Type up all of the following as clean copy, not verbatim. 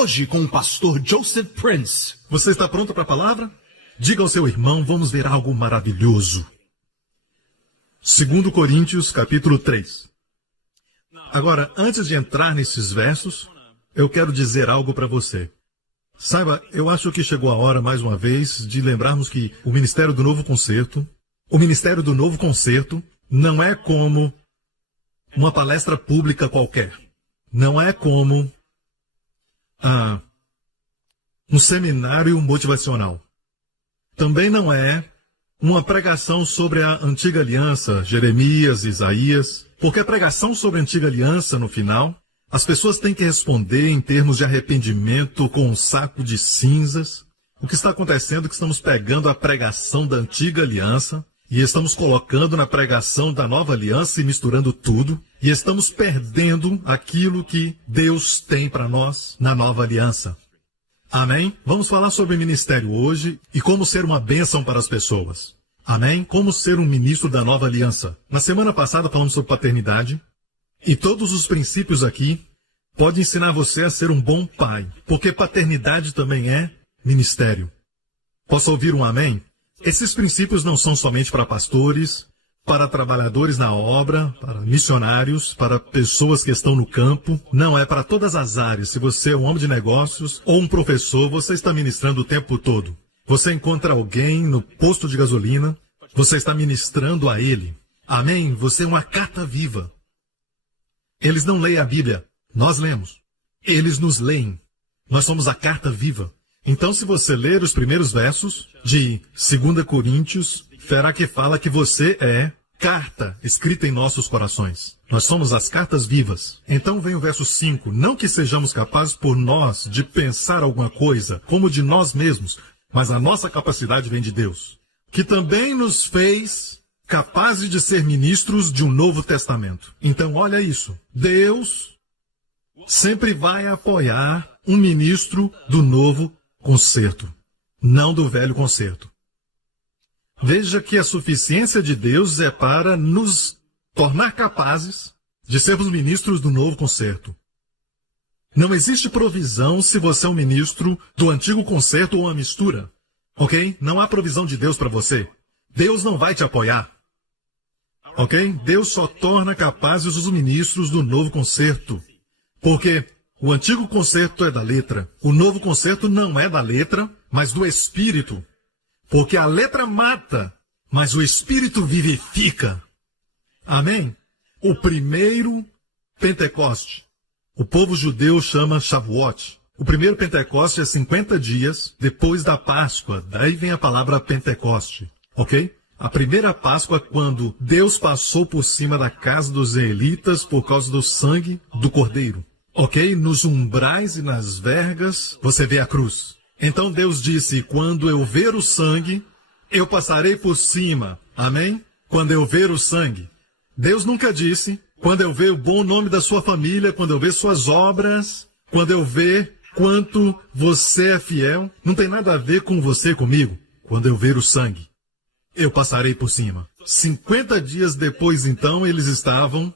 Hoje com o pastor Joseph Prince. Você está pronto para a palavra? Diga ao seu irmão, vamos ver algo maravilhoso. 2 Coríntios, capítulo 3. Agora, antes de entrar nesses versos, eu quero dizer algo para você. Saiba, eu acho que chegou a hora, mais uma vez, de lembrarmos que o Ministério do Novo Concerto não é como uma palestra pública qualquer. Não é como um seminário motivacional. Também não é uma pregação sobre a Antiga Aliança, Jeremias, Isaías, porque a pregação sobre a Antiga Aliança, no final, as pessoas têm que responder em termos de arrependimento com um saco de cinzas. O que está acontecendo é que estamos pegando a pregação da Antiga Aliança e estamos colocando na pregação da Nova Aliança e misturando tudo, e estamos perdendo aquilo que Deus tem para nós na Nova Aliança. Amém? Vamos falar sobre ministério hoje e como ser uma bênção para as pessoas. Amém? Como ser um ministro da Nova Aliança. Na semana passada falamos sobre paternidade, e todos os princípios aqui podem ensinar você a ser um bom pai, porque paternidade também é ministério. Posso ouvir um amém? Esses princípios não são somente para pastores, para trabalhadores na obra, para missionários, para pessoas que estão no campo. Não, é para todas as áreas. Se você é um homem de negócios ou um professor, você está ministrando o tempo todo. Você encontra alguém no posto de gasolina, você está ministrando a ele. Amém? Você é uma carta viva. Eles não leem a Bíblia, nós lemos. Eles nos leem. Nós somos a carta viva. Então, se você ler os primeiros versos de 2 Coríntios, verá que fala que você é carta escrita em nossos corações. Nós somos as cartas vivas. Então vem o verso 5. Não que sejamos capazes por nós de pensar alguma coisa, como de nós mesmos, mas a nossa capacidade vem de Deus, que também nos fez capazes de ser ministros de um novo testamento. Então, olha isso. Deus sempre vai apoiar um ministro do novo concerto, não do velho concerto. Veja que a suficiência de Deus é para nos tornar capazes de sermos ministros do novo concerto. Não existe provisão se você é um ministro do antigo concerto ou uma mistura. Ok? Não há provisão de Deus para você. Deus não vai te apoiar. Ok? Deus só torna capazes os ministros do novo concerto. Porque o antigo concerto é da letra. O novo concerto não é da letra, mas do Espírito. Porque a letra mata, mas o Espírito vivifica. Amém? O primeiro Pentecoste, o povo judeu chama Shavuot. O primeiro Pentecoste é 50 dias depois da Páscoa. Daí vem a palavra Pentecoste. Ok? A primeira Páscoa, quando Deus passou por cima da casa dos israelitas por causa do sangue do Cordeiro. Ok? Nos umbrais e nas vergas, você vê a cruz. Então Deus disse, quando eu ver o sangue, eu passarei por cima. Amém? Quando eu ver o sangue. Deus nunca disse, quando eu ver o bom nome da sua família, quando eu ver suas obras, quando eu ver quanto você é fiel. Não tem nada a ver com você e comigo. Quando eu ver o sangue, eu passarei por cima. 50 dias depois, então, eles estavam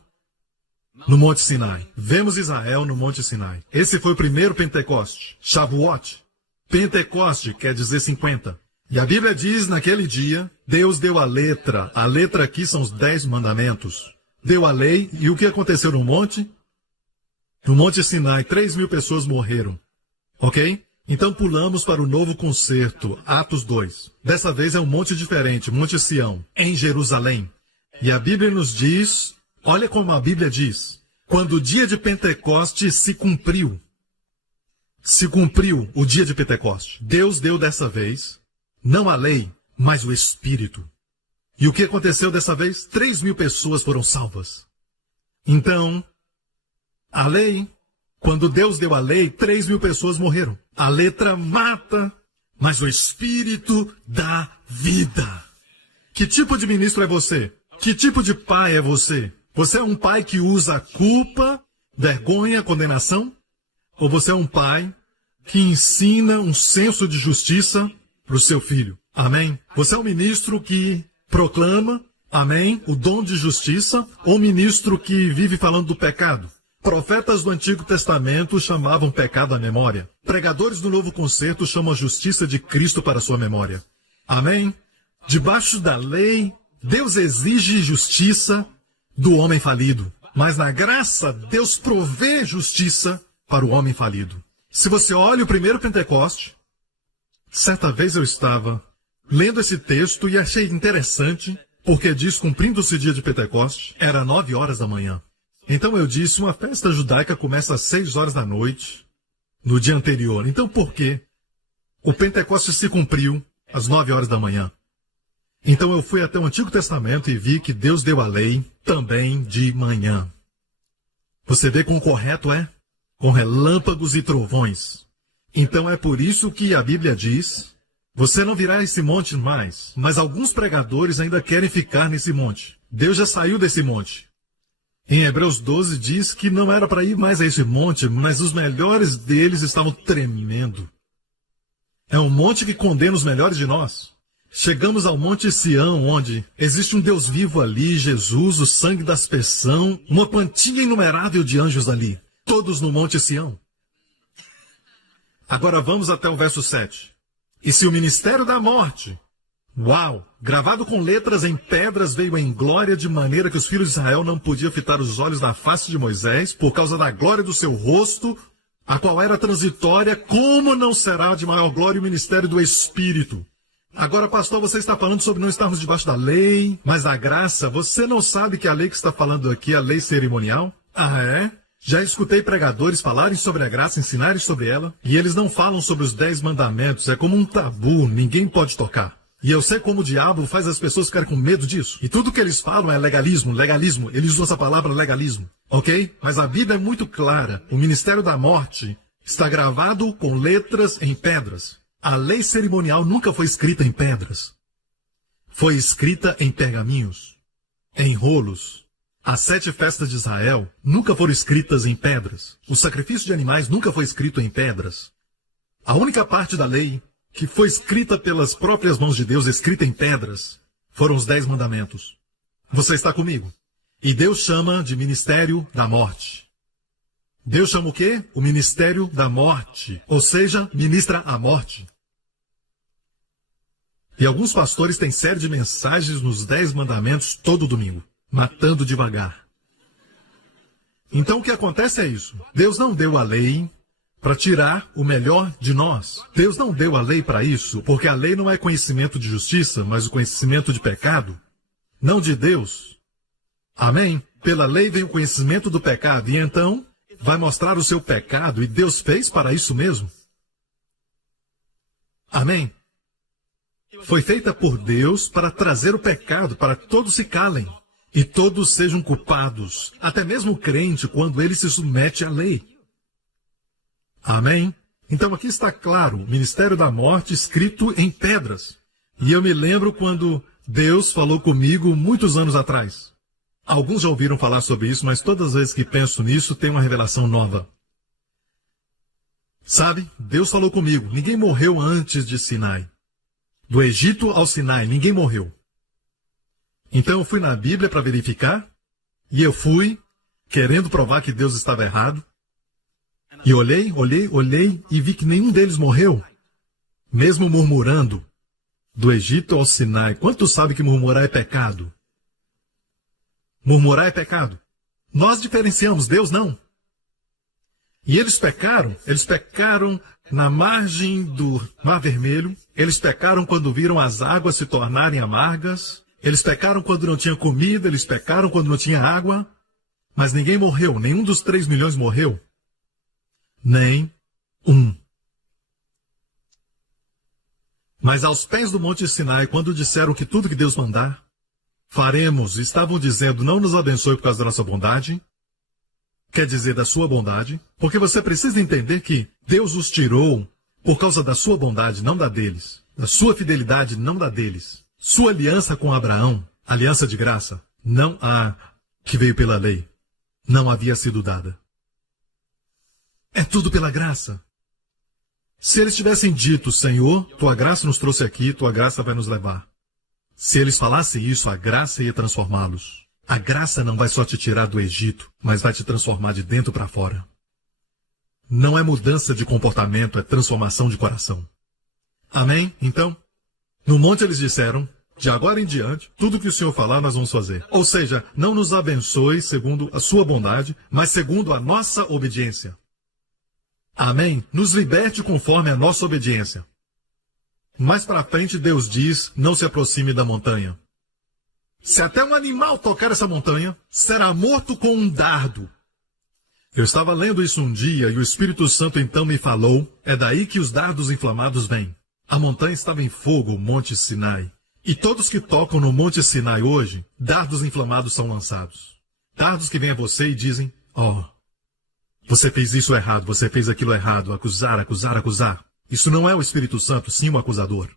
no Monte Sinai. Vemos Israel no Monte Sinai. Esse foi o primeiro Pentecoste. Shavuot. Pentecoste quer dizer 50. E a Bíblia diz, naquele dia, Deus deu a letra. A letra aqui são os 10 mandamentos. Deu a lei. E o que aconteceu no monte? No Monte Sinai, 3.000 pessoas morreram. Ok? Então pulamos para o novo concerto, Atos 2. Dessa vez é um monte diferente, Monte Sião, em Jerusalém. E a Bíblia nos diz, olha como a Bíblia diz, quando o dia de Pentecoste se cumpriu. Se cumpriu o dia de Pentecoste. Deus deu dessa vez, não a lei, mas o Espírito. E o que aconteceu dessa vez? 3.000 pessoas foram salvas. Então, a lei, quando Deus deu a lei, 3.000 pessoas morreram. A letra mata, mas o Espírito dá vida. Que tipo de ministro é você? Que tipo de pai é você? Você é um pai que usa culpa, vergonha, condenação? Ou você é um pai que ensina um senso de justiça para o seu filho? Amém? Você é um ministro que proclama, amém, o dom de justiça? Ou um ministro que vive falando do pecado? Profetas do Antigo Testamento chamavam pecado à memória. Pregadores do Novo Concerto chamam a justiça de Cristo para sua memória. Amém? Debaixo da lei, Deus exige justiça do homem falido. Mas na graça, Deus provê justiça para o homem falido. Se você olha o primeiro Pentecoste, certa vez eu estava lendo esse texto e achei interessante, porque diz, cumprindo-se o dia de Pentecoste, era 9 horas da manhã. Então eu disse, uma festa judaica começa às 6 horas da noite, no dia anterior. Então por que o Pentecoste se cumpriu às 9 horas da manhã? Então eu fui até o Antigo Testamento e vi que Deus deu a lei também de manhã. Você vê como correto é? Com relâmpagos e trovões. Então é por isso que a Bíblia diz, você não virá a esse monte mais, mas alguns pregadores ainda querem ficar nesse monte. Deus já saiu desse monte. Em Hebreus 12 diz que não era para ir mais a esse monte, mas os melhores deles estavam tremendo. É um monte que condena os melhores de nós. Chegamos ao Monte Sião, onde existe um Deus vivo ali, Jesus, o sangue da aspersão, uma quantia inumerável de anjos ali, todos no Monte Sião. Agora vamos até o verso 7. E se o ministério da morte, uau, gravado com letras em pedras, veio em glória, de maneira que os filhos de Israel não podiam fitar os olhos na face de Moisés, por causa da glória do seu rosto, a qual era transitória, como não será de maior glória o ministério do Espírito? Agora, pastor, você está falando sobre não estarmos debaixo da lei, mas da graça. Você não sabe que a lei que está falando aqui é a lei cerimonial? Ah, é? Já escutei pregadores falarem sobre a graça, ensinarem sobre ela, e eles não falam sobre os 10 mandamentos. É como um tabu, ninguém pode tocar. E eu sei como o diabo faz as pessoas ficarem com medo disso. E tudo que eles falam é legalismo, legalismo. Eles usam essa palavra legalismo, ok? Mas a Bíblia é muito clara. O ministério da morte está gravado com letras em pedras. A lei cerimonial nunca foi escrita em pedras. Foi escrita em pergaminhos, em rolos. As 7 festas de Israel nunca foram escritas em pedras. O sacrifício de animais nunca foi escrito em pedras. A única parte da lei que foi escrita pelas próprias mãos de Deus, escrita em pedras, foram os 10 mandamentos. Você está comigo? E Deus chama de ministério da morte. Deus chama o quê? O ministério da morte. Ou seja, ministra a morte. E alguns pastores têm série de mensagens nos 10 mandamentos todo domingo, matando devagar. Então o que acontece é isso. Deus não deu a lei para tirar o melhor de nós. Deus não deu a lei para isso, porque a lei não é conhecimento de justiça, mas o conhecimento de pecado. Não de Deus. Amém? Pela lei vem o conhecimento do pecado, e então vai mostrar o seu pecado, e Deus fez para isso mesmo. Amém? Foi feita por Deus para trazer o pecado, para que todos se calem, e todos sejam culpados, até mesmo o crente, quando ele se submete à lei. Amém? Então aqui está claro, o ministério da morte escrito em pedras. E eu me lembro quando Deus falou comigo muitos anos atrás. Alguns já ouviram falar sobre isso, mas todas as vezes que penso nisso, tem uma revelação nova. Sabe, Deus falou comigo, ninguém morreu antes de Sinai. Do Egito ao Sinai, ninguém morreu. Então eu fui na Bíblia para verificar, e eu fui querendo provar que Deus estava errado. E olhei, e vi que nenhum deles morreu, mesmo murmurando. Do Egito ao Sinai, quantos sabem que murmurar é pecado? Murmurar é pecado. Nós diferenciamos, Deus não. E eles pecaram na margem do Mar Vermelho, eles pecaram quando viram as águas se tornarem amargas, eles pecaram quando não tinha comida, eles pecaram quando não tinha água, mas ninguém morreu, nenhum dos 3 milhões morreu. Nem um. Mas aos pés do Monte Sinai, quando disseram que tudo que Deus mandar, faremos, estavam dizendo, não nos abençoe por causa da nossa bondade, quer dizer, da sua bondade, porque você precisa entender que Deus os tirou por causa da sua bondade, não da deles, da sua fidelidade, não da deles. Sua aliança com Abraão, aliança de graça, não a que veio pela lei, não havia sido dada. É tudo pela graça. Se eles tivessem dito, Senhor, tua graça nos trouxe aqui, tua graça vai nos levar. Se eles falassem isso, a graça ia transformá-los. A graça não vai só te tirar do Egito, mas vai te transformar de dentro para fora. Não é mudança de comportamento, é transformação de coração. Amém? Então, no monte eles disseram, de agora em diante, tudo que o Senhor falar nós vamos fazer. Ou seja, não nos abençoe segundo a sua bondade, mas segundo a nossa obediência. Amém? Nos liberte conforme a nossa obediência. Mais para frente Deus diz, não se aproxime da montanha. Se até um animal tocar essa montanha, será morto com um dardo. Eu estava lendo isso um dia e o Espírito Santo então me falou, é daí que os dardos inflamados vêm. A montanha estava em fogo, o Monte Sinai. E todos que tocam no Monte Sinai hoje, dardos inflamados são lançados. Dardos que vêm a você e dizem, você fez isso errado, você fez aquilo errado, acusar, acusar, acusar. Isso não é o Espírito Santo, sim o acusador.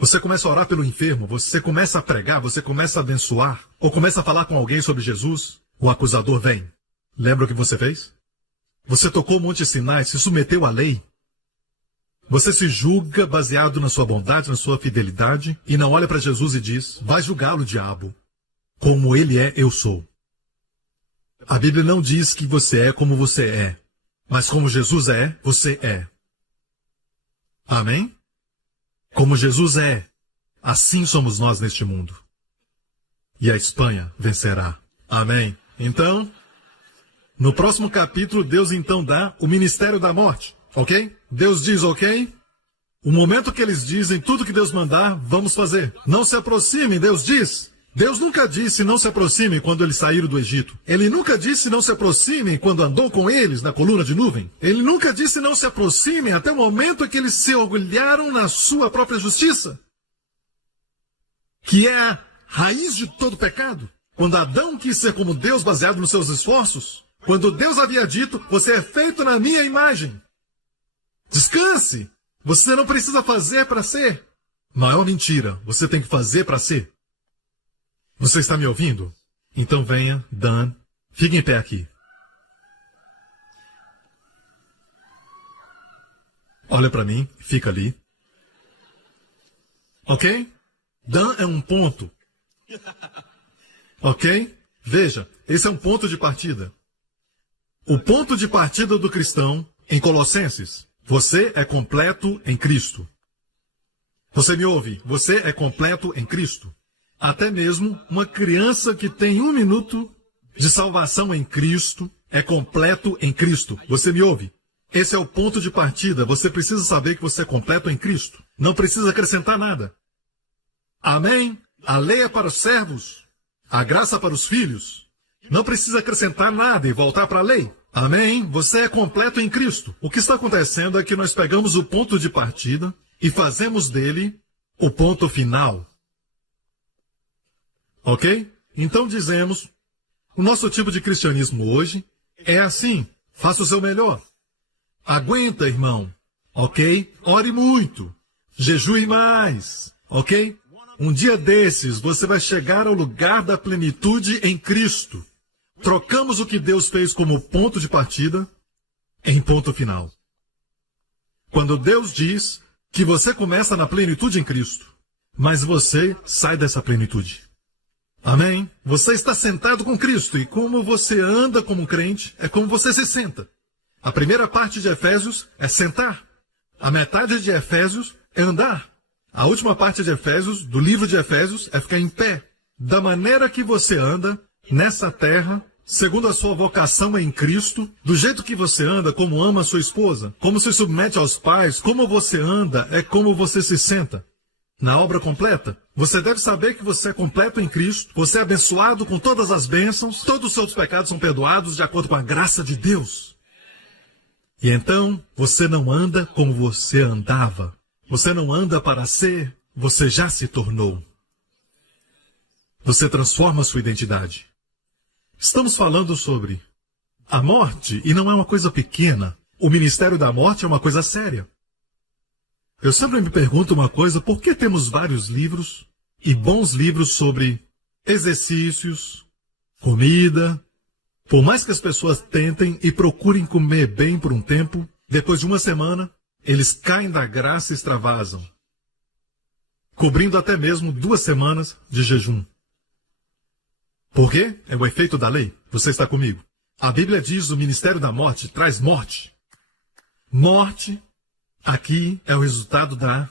Você começa a orar pelo enfermo, você começa a pregar, você começa a abençoar, ou começa a falar com alguém sobre Jesus, o acusador vem. Lembra o que você fez? Você tocou o Monte Sinai, se submeteu à lei. Você se julga baseado na sua bondade, na sua fidelidade, e não olha para Jesus e diz, vai julgá-lo, diabo. Como ele é, eu sou. A Bíblia não diz que você é como você é, mas como Jesus é, você é. Amém? Como Jesus é, assim somos nós neste mundo. E a Espanha vencerá. Amém? Então, no próximo capítulo, Deus então dá o ministério da morte. Ok? Deus diz ok. O momento que eles dizem tudo que Deus mandar, vamos fazer. Não se aproximem, Deus diz. Deus nunca disse não se aproximem quando eles saíram do Egito. Ele nunca disse não se aproximem quando andou com eles na coluna de nuvem. Ele nunca disse não se aproximem até o momento em que eles se orgulharam na sua própria justiça. Que é a raiz de todo pecado. Quando Adão quis ser como Deus baseado nos seus esforços. Quando Deus havia dito, você é feito na minha imagem. Descanse. Você não precisa fazer para ser. Maior mentira. Você tem que fazer para ser. Você está me ouvindo? Então venha, Dan, fique em pé aqui. Olha para mim, fica ali. Ok? Dan é um ponto. Ok? Veja, esse é um ponto de partida. O ponto de partida do cristão, em Colossenses, você é completo em Cristo. Você me ouve? Você é completo em Cristo. Até mesmo uma criança que tem 1 minuto de salvação em Cristo é completo em Cristo. Você me ouve? Esse é o ponto de partida. Você precisa saber que você é completo em Cristo. Não precisa acrescentar nada. Amém? A lei é para os servos. A graça para os filhos. Não precisa acrescentar nada e voltar para a lei. Amém? Você é completo em Cristo. O que está acontecendo é que nós pegamos o ponto de partida e fazemos dele o ponto final. Ok? Então dizemos, o nosso tipo de cristianismo hoje é assim, faça o seu melhor. Aguenta, irmão. Ok? Ore muito. Jejue mais. Ok? Um dia desses, você vai chegar ao lugar da plenitude em Cristo. Trocamos o que Deus fez como ponto de partida em ponto final. Quando Deus diz que você começa na plenitude em Cristo, mas você sai dessa plenitude. Amém? Você está sentado com Cristo e como você anda como crente é como você se senta. A primeira parte de Efésios é sentar. A metade de Efésios é andar. A última parte de Efésios, do livro de Efésios, é ficar em pé. Da maneira que você anda nessa terra, segundo a sua vocação em Cristo, do jeito que você anda, como ama a sua esposa, como se submete aos pais, como você anda, é como você se senta. Na obra completa, você deve saber que você é completo em Cristo, você é abençoado com todas as bênçãos, todos os seus pecados são perdoados de acordo com a graça de Deus. E então, você não anda como você andava. Você não anda para ser, você já se tornou. Você transforma a sua identidade. Estamos falando sobre a morte, e não é uma coisa pequena. O ministério da morte é uma coisa séria. Eu sempre me pergunto uma coisa, por que temos vários livros, e bons livros sobre exercícios, comida? Por mais que as pessoas tentem e procurem comer bem por um tempo, depois de uma semana, eles caem da graça e extravasam, cobrindo até mesmo 2 semanas de jejum. Por quê? É o efeito da lei. Você está comigo? A Bíblia diz que o ministério da morte traz morte. Morte, aqui, é o resultado da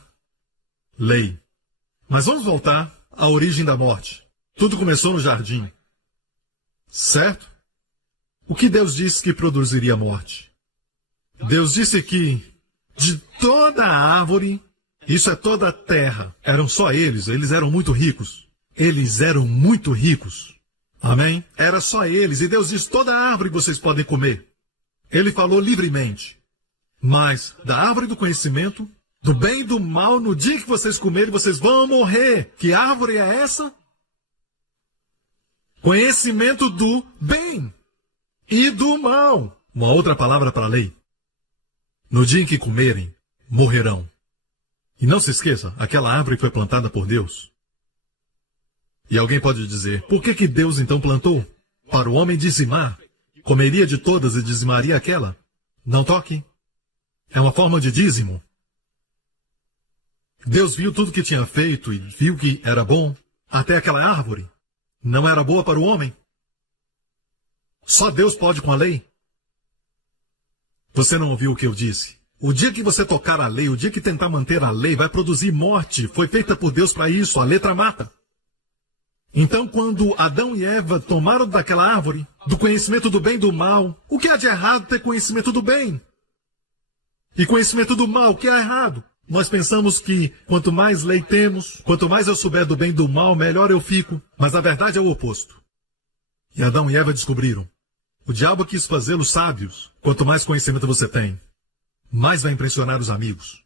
lei. Mas vamos voltar à origem da morte. Tudo começou no jardim. Certo? O que Deus disse que produziria morte? Deus disse que de toda a árvore, isso é toda a terra, eram só eles eram muito ricos. Eles eram muito ricos. Amém? Era só eles. E Deus disse, toda a árvore vocês podem comer. Ele falou livremente. Mas da árvore do conhecimento, do bem e do mal, no dia que vocês comerem, vocês vão morrer. Que árvore é essa? Conhecimento do bem e do mal. Uma outra palavra para a lei. No dia em que comerem, morrerão. E não se esqueça, aquela árvore foi plantada por Deus. E alguém pode dizer, por que Deus então plantou? Para o homem dizimar. Comeria de todas e dizimaria aquela? Não toque. É uma forma de dízimo. Deus viu tudo que tinha feito e viu que era bom. Até aquela árvore não era boa para o homem. Só Deus pode com a lei. Você não ouviu o que eu disse? O dia que você tocar a lei, o dia que tentar manter a lei, vai produzir morte. Foi feita por Deus para isso. A letra mata. Então, quando Adão e Eva tomaram daquela árvore, do conhecimento do bem e do mal, o que há de errado ter conhecimento do bem? E conhecimento do mal, o que há errado? Nós pensamos que quanto mais lei temos, quanto mais eu souber do bem e do mal, melhor eu fico. Mas a verdade é o oposto. E Adão e Eva descobriram. O diabo quis fazê-los sábios. Quanto mais conhecimento você tem, mais vai impressionar os amigos.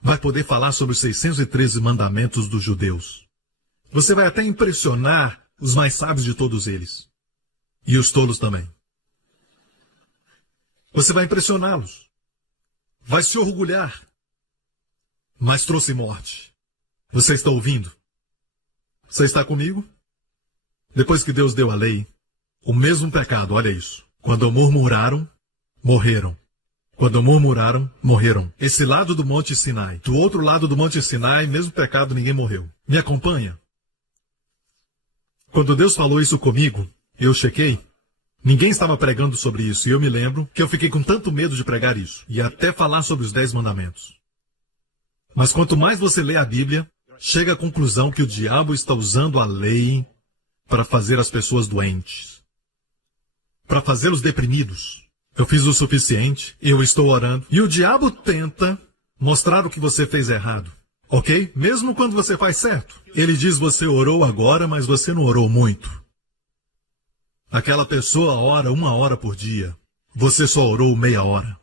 Vai poder falar sobre os 613 mandamentos dos judeus. Você vai até impressionar os mais sábios de todos eles. E os tolos também. Você vai impressioná-los. Vai se orgulhar. Mas trouxe morte. Você está ouvindo? Você está comigo? Depois que Deus deu a lei, o mesmo pecado, olha isso. Quando murmuraram, morreram. Quando murmuraram, morreram. Esse lado do Monte Sinai. Do outro lado do Monte Sinai, mesmo pecado, ninguém morreu. Me acompanha? Quando Deus falou isso comigo, eu chequei. Ninguém estava pregando sobre isso. E eu me lembro que eu fiquei com tanto medo de pregar isso. E até falar sobre os 10 mandamentos. Mas quanto mais você lê a Bíblia, chega à conclusão que o diabo está usando a lei para fazer as pessoas doentes. Para fazê-los deprimidos. Eu fiz o suficiente, eu estou orando. E o diabo tenta mostrar o que você fez errado. Ok? Mesmo quando você faz certo. Ele diz, você orou agora, mas você não orou muito. Aquela pessoa ora 1 hora por dia. Você só orou meia hora.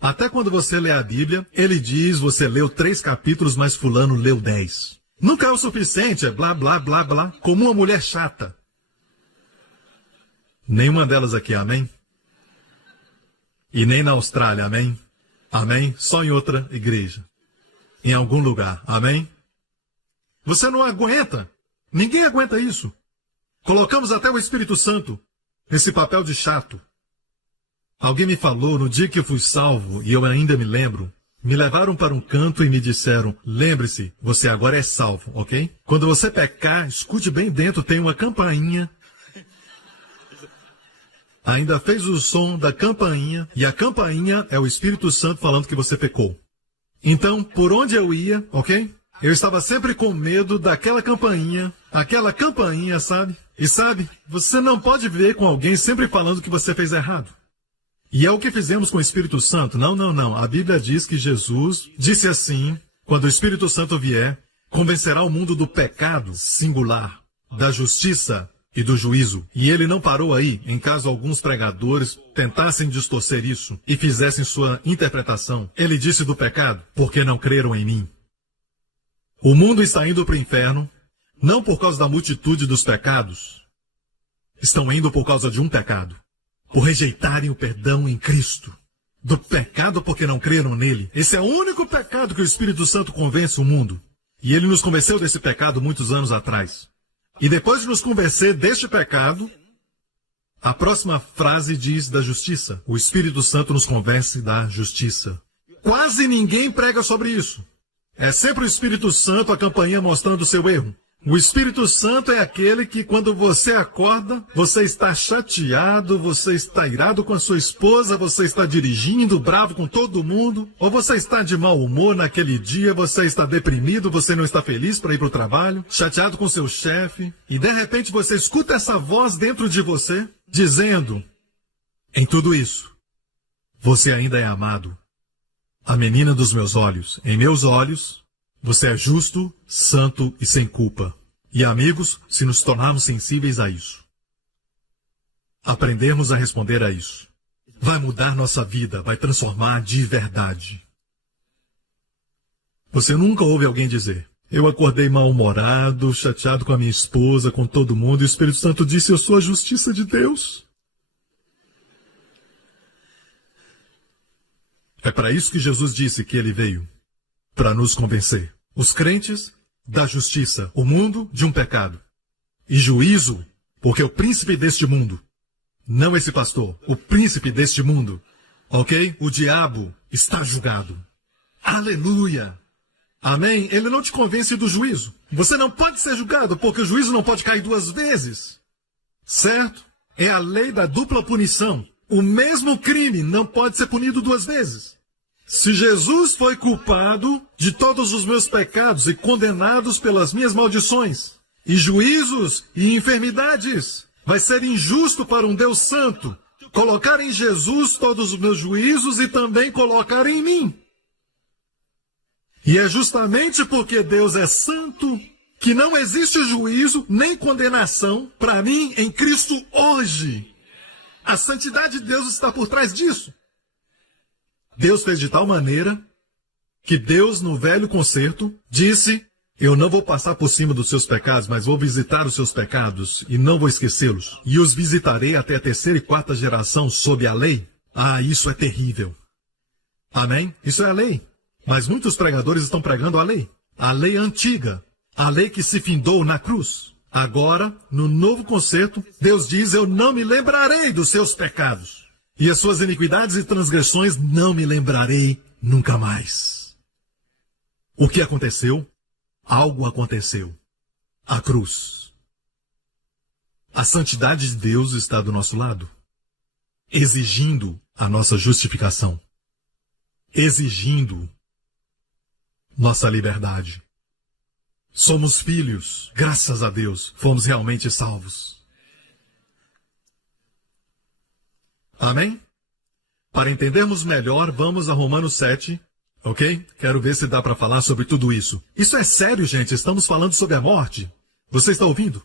Até quando você lê a Bíblia, ele diz, você leu 3 capítulos, mas fulano leu 10. Nunca é o suficiente, é blá, blá, blá, blá. Como uma mulher chata. Nenhuma delas aqui, amém? E nem na Austrália, amém? Amém? Só em outra igreja. Em algum lugar, amém? Você não aguenta. Ninguém aguenta isso. Colocamos até o Espírito Santo nesse papel de chato. Alguém me falou no dia que eu fui salvo, e eu ainda me lembro, me levaram para um canto e me disseram, lembre-se, você agora é salvo, ok? Quando você pecar, escute bem dentro, tem uma campainha. Ainda fez o som da campainha, e a campainha é o Espírito Santo falando que você pecou. Então, por onde eu ia, ok? Eu estava sempre com medo daquela campainha, sabe? E sabe, você não pode viver com alguém sempre falando que você fez errado. E é o que fizemos com o Espírito Santo. Não. A Bíblia diz que Jesus disse assim, quando o Espírito Santo vier, convencerá o mundo do pecado singular, da justiça e do juízo. E ele não parou aí, em caso alguns pregadores tentassem distorcer isso e fizessem sua interpretação. Ele disse do pecado, porque não creram em mim. O mundo está indo para o inferno, não por causa da multitude dos pecados. Estão indo por causa de um pecado. Por rejeitarem o perdão em Cristo. Do pecado porque não creram nele. Esse é o único pecado que o Espírito Santo convence o mundo. E ele nos convenceu desse pecado muitos anos atrás. E depois de nos convencer deste pecado, a próxima frase diz da justiça. O Espírito Santo nos convence da justiça. Quase ninguém prega sobre isso. É sempre o Espírito Santo a campainha mostrando o seu erro. O Espírito Santo é aquele que, quando você acorda, você está chateado, você está irado com a sua esposa, você está dirigindo, bravo com todo mundo, ou você está de mau humor naquele dia, você está deprimido, você não está feliz para ir para o trabalho, chateado com seu chefe, e de repente você escuta essa voz dentro de você, dizendo, em tudo isso, você ainda é amado. A menina dos meus olhos, em meus olhos, você é justo, santo e sem culpa. E amigos, se nos tornarmos sensíveis a isso, aprendermos a responder a isso, vai mudar nossa vida, vai transformar de verdade. Você nunca ouve alguém dizer, eu acordei mal-humorado, chateado com a minha esposa, com todo mundo, e o Espírito Santo disse, eu sou a justiça de Deus. É para isso que Jesus disse que ele veio, para nos convencer. Os crentes da justiça, o mundo de um pecado. E juízo, porque o príncipe deste mundo, não esse pastor, o príncipe deste mundo, ok? O diabo está julgado. Aleluia! Amém? Ele não te convence do juízo. Você não pode ser julgado, porque o juízo não pode cair duas vezes. Certo? É a lei da dupla punição. O mesmo crime não pode ser punido duas vezes. Se Jesus foi culpado de todos os meus pecados e condenados pelas minhas maldições, e juízos e enfermidades, vai ser injusto para um Deus santo colocar em Jesus todos os meus juízos e também colocar em mim. E é justamente porque Deus é santo que não existe juízo nem condenação para mim em Cristo hoje. A santidade de Deus está por trás disso. Deus fez de tal maneira que Deus, no velho concerto, disse, eu não vou passar por cima dos seus pecados, mas vou visitar os seus pecados e não vou esquecê-los. E os visitarei até a 3ª e 4ª geração sob a lei. Ah, isso é terrível. Amém? Isso é a lei. Mas muitos pregadores estão pregando a lei antiga, a lei que se findou na cruz. Agora, no novo concerto, Deus diz, eu não me lembrarei dos seus pecados. E as suas iniquidades e transgressões não me lembrarei nunca mais. O que aconteceu? Algo aconteceu. A cruz. A santidade de Deus está do nosso lado, exigindo a nossa justificação, exigindo nossa liberdade. Somos filhos, graças a Deus, fomos realmente salvos. Amém? Para entendermos melhor, vamos a Romanos 7, ok? Quero ver se dá para falar sobre tudo isso. Isso é sério, gente, estamos falando sobre a morte. Você está ouvindo?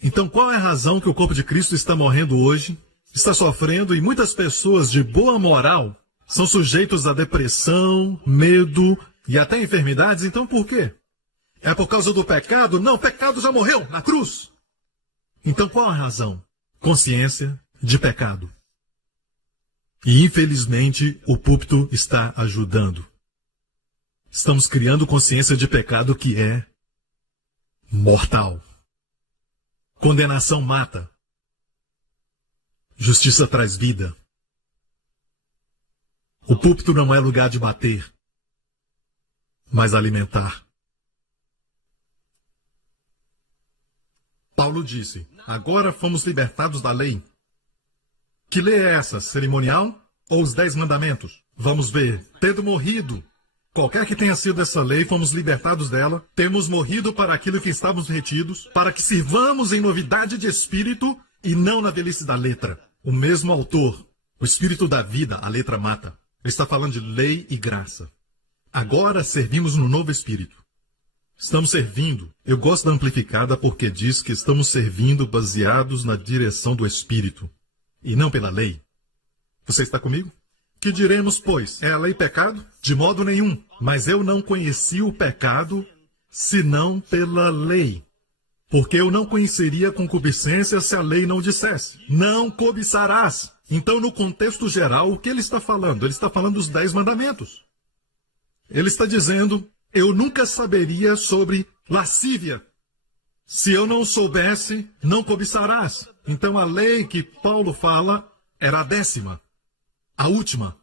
Então qual é a razão que o corpo de Cristo está morrendo hoje, está sofrendo e muitas pessoas de boa moral são sujeitos a depressão, medo e até enfermidades? Então por quê? É por causa do pecado? Não, o pecado já morreu na cruz. Então qual a razão? Consciência de pecado. E infelizmente o púlpito está ajudando. Estamos criando consciência de pecado que é mortal. Condenação mata. Justiça traz vida. O púlpito não é lugar de bater, mas alimentar. Paulo disse, agora fomos libertados da lei. Que lei é essa? Cerimonial ou os 10 mandamentos? Vamos ver. Tendo morrido, qualquer que tenha sido essa lei, fomos libertados dela. Temos morrido para aquilo que estávamos retidos, para que sirvamos em novidade de espírito e não na velhice da letra. O mesmo autor, o espírito da vida, a letra mata. Ele está falando de lei e graça. Agora servimos no novo espírito. Estamos servindo. Eu gosto da amplificada porque diz que estamos servindo baseados na direção do espírito e não pela lei. Você está comigo? Que diremos, pois? É a lei pecado? De modo nenhum. Mas eu não conheci o pecado, senão pela lei. Porque eu não conheceria a concupiscência se a lei não dissesse, não cobiçarás. Então, no contexto geral, o que ele está falando? Ele está falando dos 10 mandamentos. Ele está dizendo, eu nunca saberia sobre lascívia. Se eu não soubesse, não cobiçarás. Então a lei que Paulo fala era a 10ª, a última.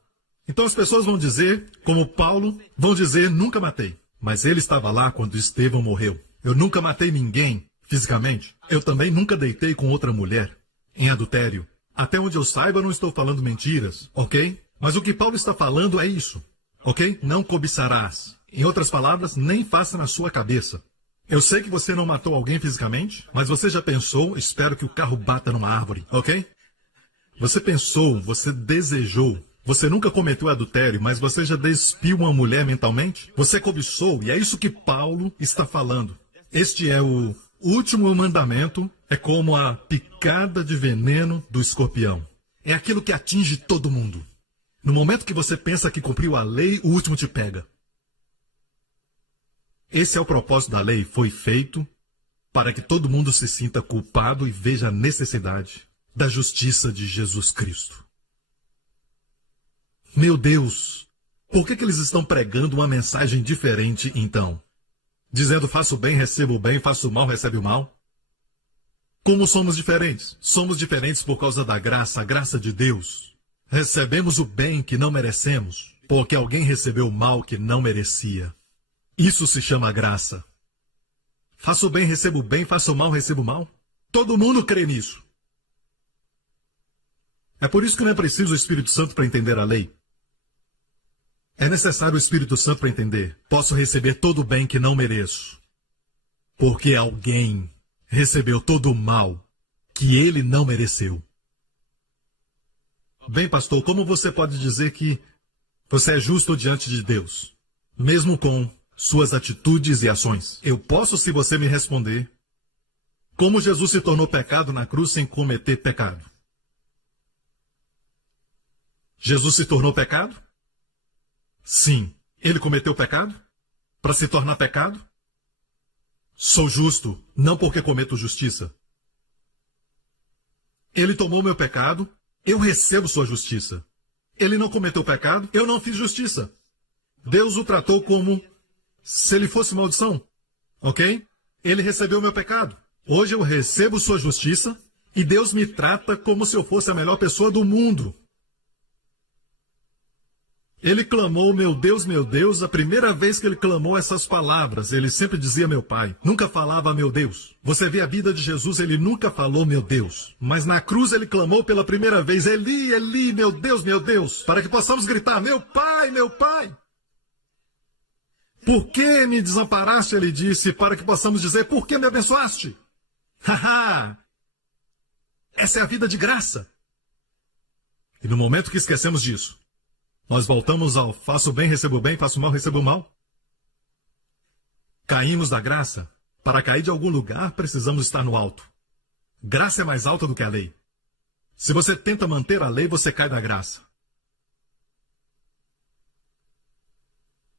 Então as pessoas vão dizer, como Paulo, vão dizer, nunca matei. Mas ele estava lá quando Estevão morreu. Eu nunca matei ninguém fisicamente. Eu também nunca deitei com outra mulher em adultério. Até onde eu saiba, eu não estou falando mentiras, ok? Mas o que Paulo está falando é isso, ok? Não cobiçarás. Em outras palavras, nem faça na sua cabeça. Eu sei que você não matou alguém fisicamente, mas você já pensou, espero que o carro bata numa árvore, ok? Você pensou, você desejou. Você nunca cometeu adultério, mas você já despiu uma mulher mentalmente? Você cobiçou, e é isso que Paulo está falando. Este é o último mandamento, é como a picada de veneno do escorpião. É aquilo que atinge todo mundo. No momento que você pensa que cumpriu a lei, o último te pega. Esse é o propósito da lei, foi feito para que todo mundo se sinta culpado e veja a necessidade da justiça de Jesus Cristo. Meu Deus, por que eles estão pregando uma mensagem diferente então? Dizendo faço o bem, recebo o bem, faço o mal, recebe o mal? Como somos diferentes? Somos diferentes por causa da graça, a graça de Deus. Recebemos o bem que não merecemos, porque alguém recebeu o mal que não merecia. Isso se chama graça. Faço o bem, recebo o bem, faço o mal, recebo o mal? Todo mundo crê nisso. É por isso que não é preciso o Espírito Santo para entender a lei. É necessário o Espírito Santo para entender. Posso receber todo o bem que não mereço, porque alguém recebeu todo o mal que ele não mereceu. Bem, pastor, como você pode dizer que você é justo diante de Deus, mesmo com suas atitudes e ações? Eu posso se você me responder como Jesus se tornou pecado na cruz sem cometer pecado. Jesus se tornou pecado? Sim. Ele cometeu pecado? Para se tornar pecado? Sou justo, não porque cometo justiça. Ele tomou meu pecado, eu recebo sua justiça. Ele não cometeu pecado, eu não fiz justiça. Deus o tratou como se ele fosse maldição, ok? Ele recebeu meu pecado. Hoje eu recebo sua justiça e Deus me trata como se eu fosse a melhor pessoa do mundo. Ele clamou, meu Deus, a primeira vez que ele clamou essas palavras, ele sempre dizia meu pai, nunca falava meu Deus. Você vê a vida de Jesus, ele nunca falou meu Deus. Mas na cruz ele clamou pela primeira vez, Eli, Eli, meu Deus, para que possamos gritar, meu pai, meu pai. Por que me desamparaste, ele disse, para que possamos dizer, por que me abençoaste? Haha! Essa é a vida de graça. E no momento que esquecemos disso, nós voltamos ao faço bem, recebo bem, faço mal, recebo mal. Caímos da graça. Para cair de algum lugar, precisamos estar no alto. Graça é mais alta do que a lei. Se você tenta manter a lei, você cai da graça.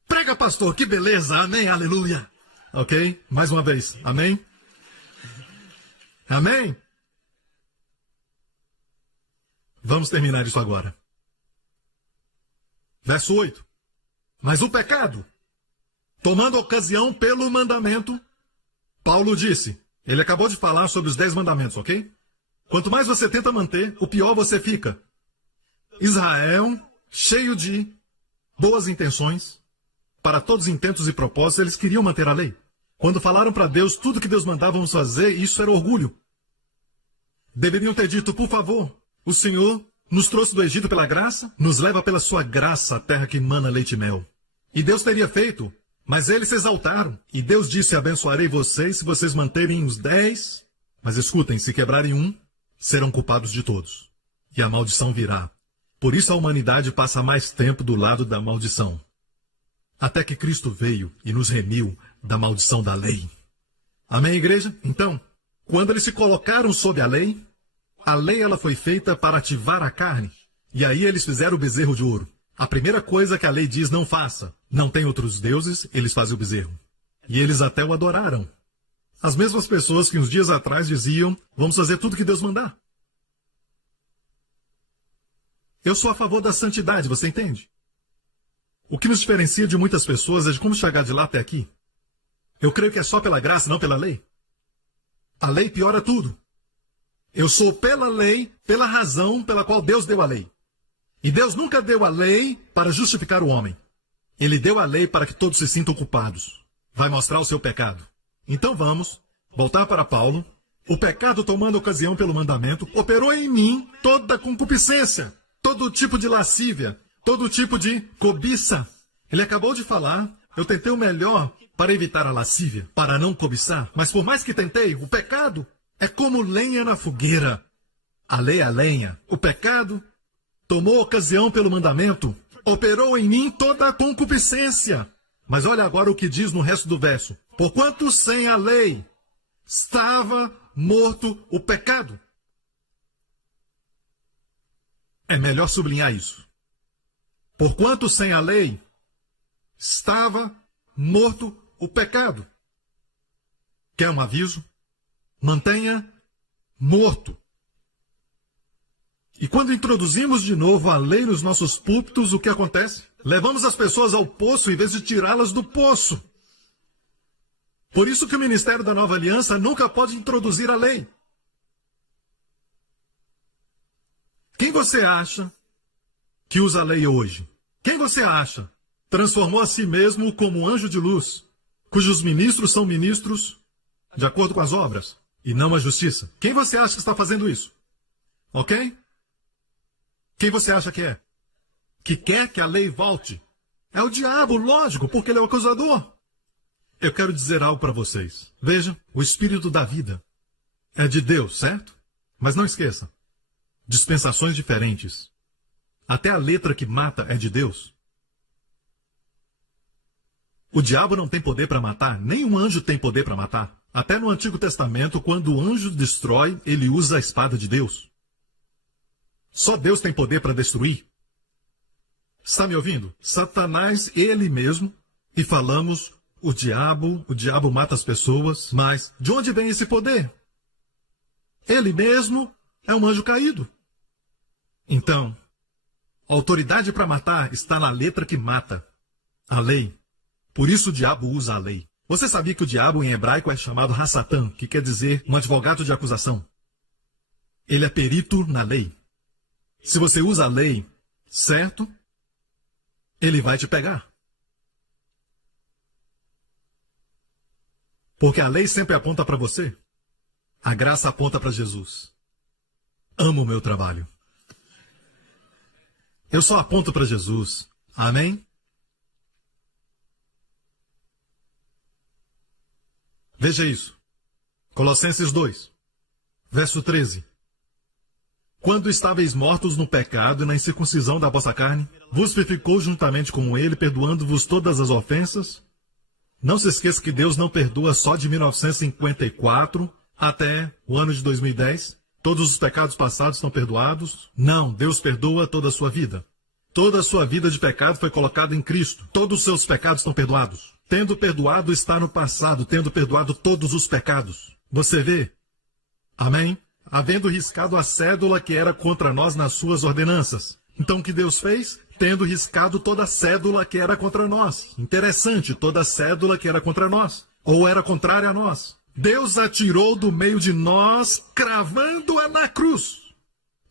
Prega, pastor, que beleza, amém, aleluia. Ok? Mais uma vez, amém? Amém? Vamos terminar isso agora. Verso 8. Mas o pecado, tomando ocasião pelo mandamento, Paulo disse, ele acabou de falar sobre os 10 mandamentos, ok? Quanto mais você tenta manter, o pior você fica. Israel, cheio de boas intenções, para todos os intentos e propósitos, eles queriam manter a lei. Quando falaram para Deus tudo que Deus mandava nos fazer, isso era orgulho. Deveriam ter dito, por favor, o Senhor nos trouxe do Egito pela graça, nos leva pela sua graça à terra que emana leite e mel. E Deus teria feito, mas eles se exaltaram. E Deus disse, abençoarei vocês se vocês manterem os 10. Mas escutem, se quebrarem um, serão culpados de todos. E a maldição virá. Por isso a humanidade passa mais tempo do lado da maldição. Até que Cristo veio e nos remiu da maldição da lei. Amém, igreja? Então, quando eles se colocaram sob a lei ela foi feita para ativar a carne. E aí eles fizeram o bezerro de ouro. A primeira coisa que a lei diz não faça. Não tem outros deuses, eles fazem o bezerro. E eles até o adoraram. As mesmas pessoas que uns dias atrás diziam, vamos fazer tudo que Deus mandar. Eu sou a favor da santidade, você entende? O que nos diferencia de muitas pessoas é de como chegar de lá até aqui. Eu creio que é só pela graça, não pela lei. A lei piora tudo. Eu sou pela lei, pela razão pela qual Deus deu a lei. E Deus nunca deu a lei para justificar o homem. Ele deu a lei para que todos se sintam culpados. Vai mostrar o seu pecado. Então vamos voltar para Paulo. O pecado, tomando ocasião pelo mandamento, operou em mim toda concupiscência, todo tipo de lascívia, todo tipo de cobiça. Ele acabou de falar, eu tentei o melhor para evitar a lascívia, para não cobiçar, mas por mais que tentei, o pecado é como lenha na fogueira. A lei é a lenha. O pecado tomou ocasião pelo mandamento, operou em mim toda a concupiscência. Mas olha agora o que diz no resto do verso. Porquanto sem a lei estava morto o pecado. É melhor sublinhar isso. Porquanto sem a lei estava morto o pecado. Quer um aviso? Mantenha morto. E quando introduzimos de novo a lei nos nossos púlpitos, o que acontece? Levamos as pessoas ao poço em vez de tirá-las do poço. Por isso que o ministério da Nova Aliança nunca pode introduzir a lei. Quem você acha que usa a lei hoje? Quem você acha transformou a si mesmo como anjo de luz, cujos ministros são ministros de acordo com as obras e não a justiça? Quem você acha que está fazendo isso? Ok? Quem você acha que é? Que quer que a lei volte? É o diabo, lógico, porque ele é o acusador. Eu quero dizer algo para vocês. Vejam, o espírito da vida é de Deus, certo? Mas não esqueça, dispensações diferentes. Até a letra que mata é de Deus. O diabo não tem poder para matar, nenhum anjo tem poder para matar. Até no Antigo Testamento, quando o anjo destrói, ele usa a espada de Deus. Só Deus tem poder para destruir. Está me ouvindo? Satanás, ele mesmo, e falamos, o diabo mata as pessoas, mas de onde vem esse poder? Ele mesmo é um anjo caído. Então, a autoridade para matar está na letra que mata, a lei. Por isso o diabo usa a lei. Você sabia que o diabo em hebraico é chamado Hassatan, que quer dizer um advogado de acusação? Ele é perito na lei. Se você usa a lei certo, ele vai te pegar. Porque a lei sempre aponta para você. A graça aponta para Jesus. Amo o meu trabalho. Eu só aponto para Jesus. Amém? Veja isso. Colossenses 2, verso 13. Quando estáveis mortos no pecado e na incircuncisão da vossa carne, vos vivificou juntamente com ele, perdoando-vos todas as ofensas. Não se esqueça que Deus não perdoa só de 1954 até o ano de 2010. Todos os pecados passados estão perdoados. Não, Deus perdoa toda a sua vida. Toda a sua vida de pecado foi colocada em Cristo. Todos os seus pecados estão perdoados. Tendo perdoado está no passado, tendo perdoado todos os pecados. Você vê? Amém? Havendo riscado a cédula que era contra nós nas suas ordenanças. Então o que Deus fez? Tendo riscado toda a cédula que era contra nós. Interessante, toda a cédula que era contra nós. Ou era contrária a nós. Deus a tirou do meio de nós, cravando-a na cruz.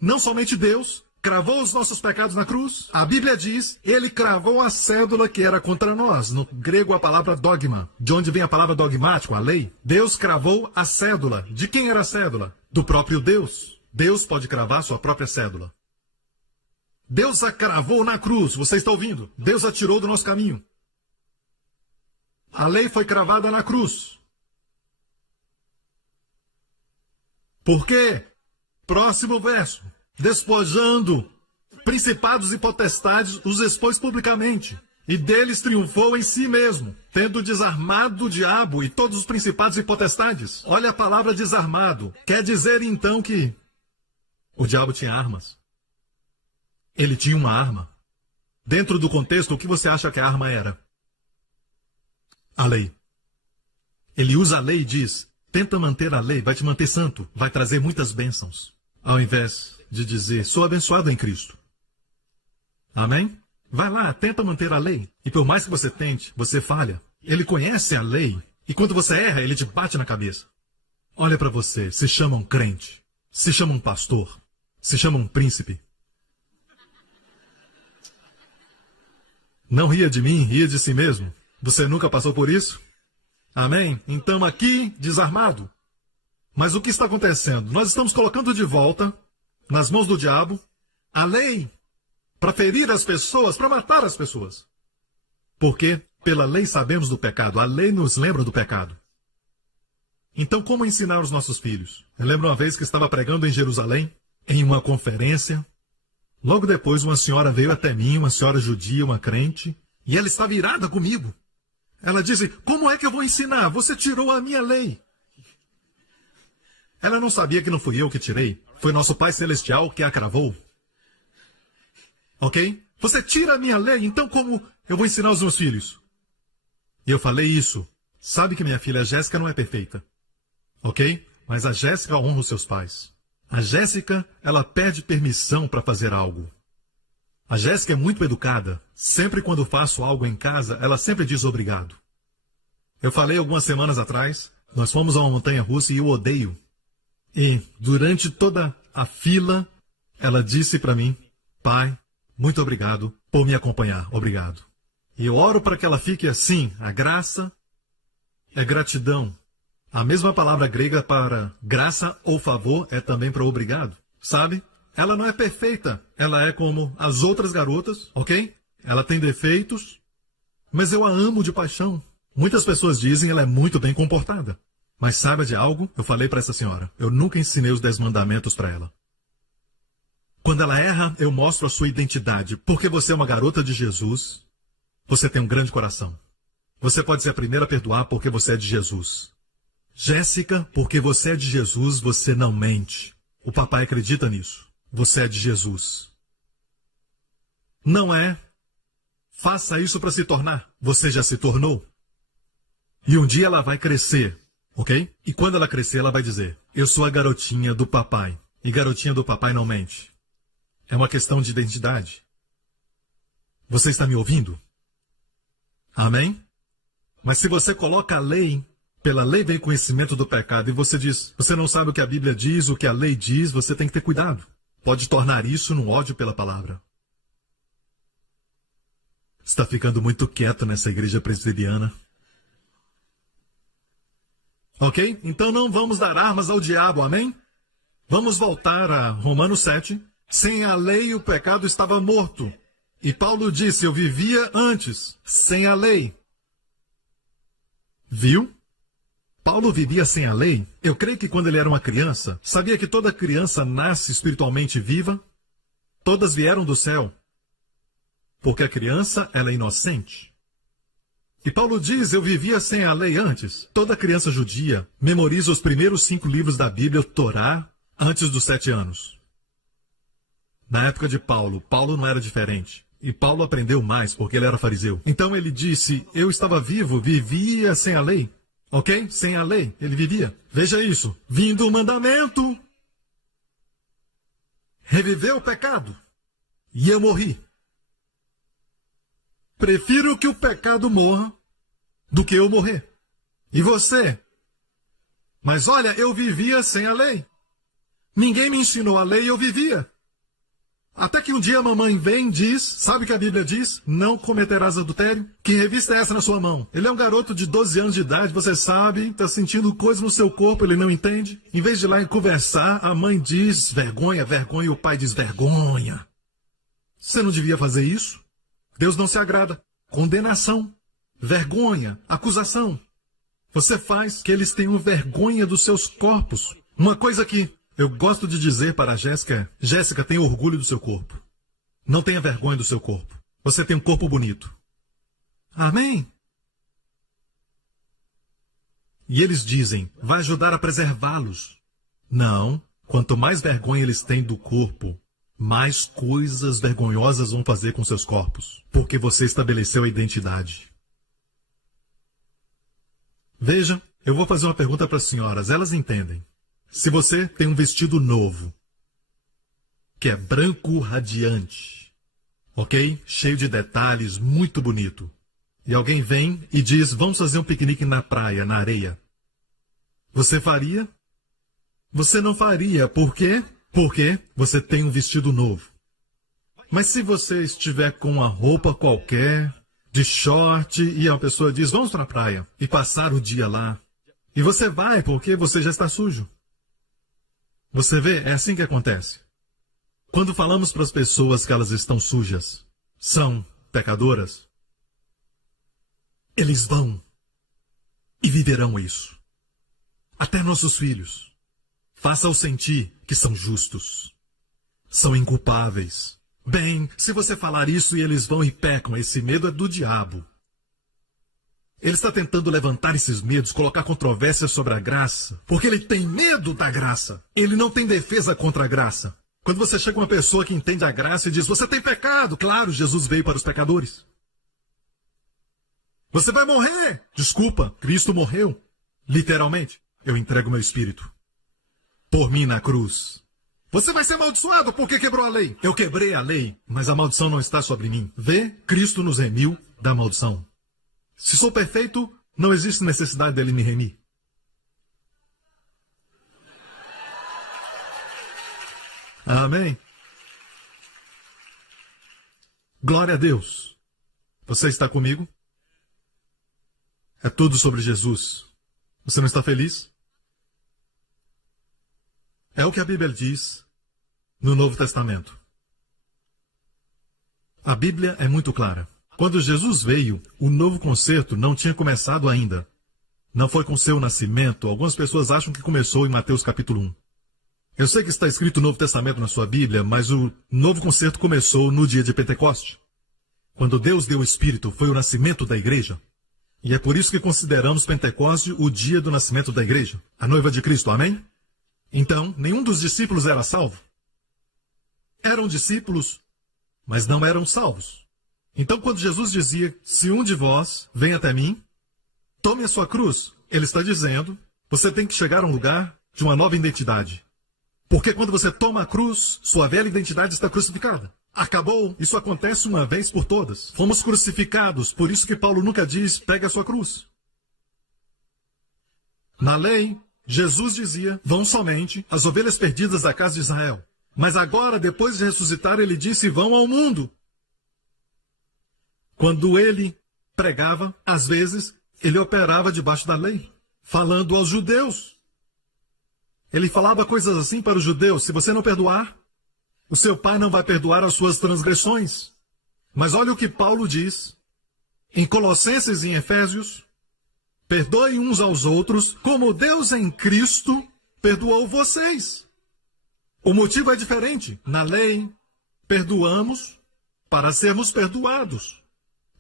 Não somente Deus cravou os nossos pecados na cruz. A Bíblia diz, ele cravou a cédula que era contra nós. No grego a palavra dogma. De onde vem a palavra dogmático, a lei? Deus cravou a cédula. De quem era a cédula? Do próprio Deus. Deus pode cravar sua própria cédula. Deus a cravou na cruz. Você está ouvindo? Deus a tirou do nosso caminho. A lei foi cravada na cruz. Por quê? Próximo verso. Despojando principados e potestades, os expôs publicamente, e deles triunfou em si mesmo, tendo desarmado o diabo e todos os principados e potestades. Olha a palavra desarmado. Quer dizer então que o diabo tinha armas. Ele tinha uma arma. Dentro do contexto, o que você acha que a arma era? A lei. Ele usa a lei e diz, tenta manter a lei, vai te manter santo, vai trazer muitas bênçãos. Ao invés de dizer, sou abençoado em Cristo. Amém? Vai lá, tenta manter a lei. E por mais que você tente, você falha. Ele conhece a lei. E quando você erra, ele te bate na cabeça. Olha para você, se chama um crente. Se chama um pastor. Se chama um príncipe. Não ria de mim, ria de si mesmo. Você nunca passou por isso? Amém? Então aqui, desarmado. Mas o que está acontecendo? Nós estamos colocando de volta, nas mãos do diabo, a lei para ferir as pessoas, para matar as pessoas. Porque pela lei sabemos do pecado, a lei nos lembra do pecado. Então como ensinar os nossos filhos? Eu lembro uma vez que estava pregando em Jerusalém, em uma conferência. Logo depois uma senhora veio até mim, uma senhora judia, uma crente, e ela estava irada comigo. Ela disse, como é que eu vou ensinar? Você tirou a minha lei. Ela não sabia que não fui eu que tirei. Foi nosso Pai Celestial que a cravou. Ok? Você tira a minha lei, então como eu vou ensinar os meus filhos? E eu falei isso. Sabe que minha filha Jéssica não é perfeita. Ok? Mas a Jéssica honra os seus pais. A Jéssica, ela pede permissão para fazer algo. A Jéssica é muito educada. Sempre quando faço algo em casa, ela sempre diz obrigado. Eu falei algumas semanas atrás, nós fomos a uma montanha-russa e eu odeio. E durante toda a fila, ela disse para mim, pai, muito obrigado por me acompanhar, obrigado. E eu oro para que ela fique assim, a graça é gratidão. A mesma palavra grega para graça ou favor é também para obrigado, sabe? Ela não é perfeita, ela é como as outras garotas, ok? Ela tem defeitos, mas eu a amo de paixão. Muitas pessoas dizem que ela é muito bem comportada. Mas saiba de algo, eu falei para essa senhora, eu nunca ensinei os 10 mandamentos para ela. Quando ela erra, eu mostro a sua identidade, porque você é uma garota de Jesus, você tem um grande coração. Você pode ser a primeira a perdoar porque você é de Jesus. Jéssica, porque você é de Jesus, você não mente. O papai acredita nisso. Você é de Jesus. Não é. Faça isso para se tornar. Você já se tornou. E um dia ela vai crescer, ok? E quando ela crescer, ela vai dizer, eu sou a garotinha do papai. E garotinha do papai não mente. É uma questão de identidade. Você está me ouvindo? Amém? Mas se você coloca a lei, pela lei vem conhecimento do pecado, e você diz, você não sabe o que a Bíblia diz, o que a lei diz, você tem que ter cuidado. Pode tornar isso num ódio pela palavra. Está ficando muito quieto nessa igreja presbiteriana. Ok? Então não vamos dar armas ao diabo, amém? Vamos voltar a Romanos 7. Sem a lei o pecado estava morto. E Paulo disse, eu vivia antes, sem a lei. Viu? Paulo vivia sem a lei. Eu creio que quando ele era uma criança, sabia que toda criança nasce espiritualmente viva? Todas vieram do céu. Porque a criança, ela é inocente. E Paulo diz, eu vivia sem a lei antes. Toda criança judia memoriza os primeiros 5 livros da Bíblia, Torá, antes dos 7 anos. Na época de Paulo, Paulo não era diferente. E Paulo aprendeu mais porque ele era fariseu. Então ele disse, eu estava vivo, vivia sem a lei. Ok? Sem a lei, ele vivia. Veja isso. Vindo o mandamento. Reviveu o pecado. E eu morri. Prefiro que o pecado morra do que eu morrer. E você? Mas olha, eu vivia sem a lei. Ninguém me ensinou a lei e eu vivia. Até que um dia a mamãe vem e diz, sabe o que a Bíblia diz? Não cometerás adultério. Que revista é essa na sua mão? Ele é um garoto de 12 anos de idade, você sabe, está sentindo coisa no seu corpo, ele não entende. Em vez de ir lá e conversar, a mãe diz vergonha, vergonha, e o pai diz vergonha. Você não devia fazer isso? Deus não se agrada. Condenação, vergonha, acusação. Você faz que eles tenham vergonha dos seus corpos. Uma coisa que eu gosto de dizer para a Jéssica, Jéssica, tenha orgulho do seu corpo. Não tenha vergonha do seu corpo. Você tem um corpo bonito. Amém? E eles dizem, vai ajudar a preservá-los. Não, quanto mais vergonha eles têm do corpo, mais coisas vergonhosas vão fazer com seus corpos. Porque você estabeleceu a identidade. Veja, eu vou fazer uma pergunta para as senhoras, elas entendem. Se você tem um vestido novo, que é branco radiante, ok? Cheio de detalhes, muito bonito. E alguém vem e diz, vamos fazer um piquenique na praia, na areia. Você faria? Você não faria. Por quê? Porque você tem um vestido novo. Mas se você estiver com uma roupa qualquer, de short e a pessoa diz, vamos para a praia e passar o dia lá. E você vai porque você já está sujo. Você vê, é assim que acontece. Quando falamos para as pessoas que elas estão sujas, são pecadoras, eles vão e viverão isso. Até nossos filhos. Faça-os sentir que são justos. São inculpáveis. Bem, se você falar isso e eles vão e pecam, esse medo é do diabo. Ele está tentando levantar esses medos, colocar controvérsias sobre a graça, porque ele tem medo da graça. Ele não tem defesa contra a graça. Quando você chega uma pessoa que entende a graça e diz, você tem pecado. Claro, Jesus veio para os pecadores. Você vai morrer. Desculpa, Cristo morreu. Literalmente, eu entrego meu espírito. Por mim na cruz. Você vai ser amaldiçoado porque quebrou a lei. Eu quebrei a lei, mas a maldição não está sobre mim. Vê, Cristo nos remiu da maldição. Se sou perfeito, não existe necessidade dele me remir. Amém? Glória a Deus. Você está comigo? É tudo sobre Jesus. Você não está feliz? É o que a Bíblia diz no Novo Testamento. A Bíblia é muito clara. Quando Jesus veio, o novo concerto não tinha começado ainda. Não foi com seu nascimento. Algumas pessoas acham que começou em Mateus capítulo 1. Eu sei que está escrito Novo Testamento na sua Bíblia, mas o novo concerto começou no dia de Pentecoste. Quando Deus deu o Espírito, foi o nascimento da igreja. E é por isso que consideramos Pentecoste o dia do nascimento da igreja, a noiva de Cristo, amém? Então, nenhum dos discípulos era salvo. Eram discípulos, mas não eram salvos. Então, quando Jesus dizia, se um de vós vem até mim, tome a sua cruz, ele está dizendo, você tem que chegar a um lugar de uma nova identidade. Porque quando você toma a cruz, sua velha identidade está crucificada. Acabou, isso acontece uma vez por todas. Fomos crucificados, por isso que Paulo nunca diz, pegue a sua cruz. Na lei, Jesus dizia, vão somente as ovelhas perdidas da casa de Israel. Mas agora, depois de ressuscitar, ele disse, vão ao mundo. Quando ele pregava, às vezes, ele operava debaixo da lei, falando aos judeus. Ele falava coisas assim para os judeus, se você não perdoar, o seu pai não vai perdoar as suas transgressões. Mas olha o que Paulo diz, em Colossenses e em Efésios, perdoem uns aos outros, como Deus em Cristo perdoou vocês. O motivo é diferente. Na lei, perdoamos para sermos perdoados.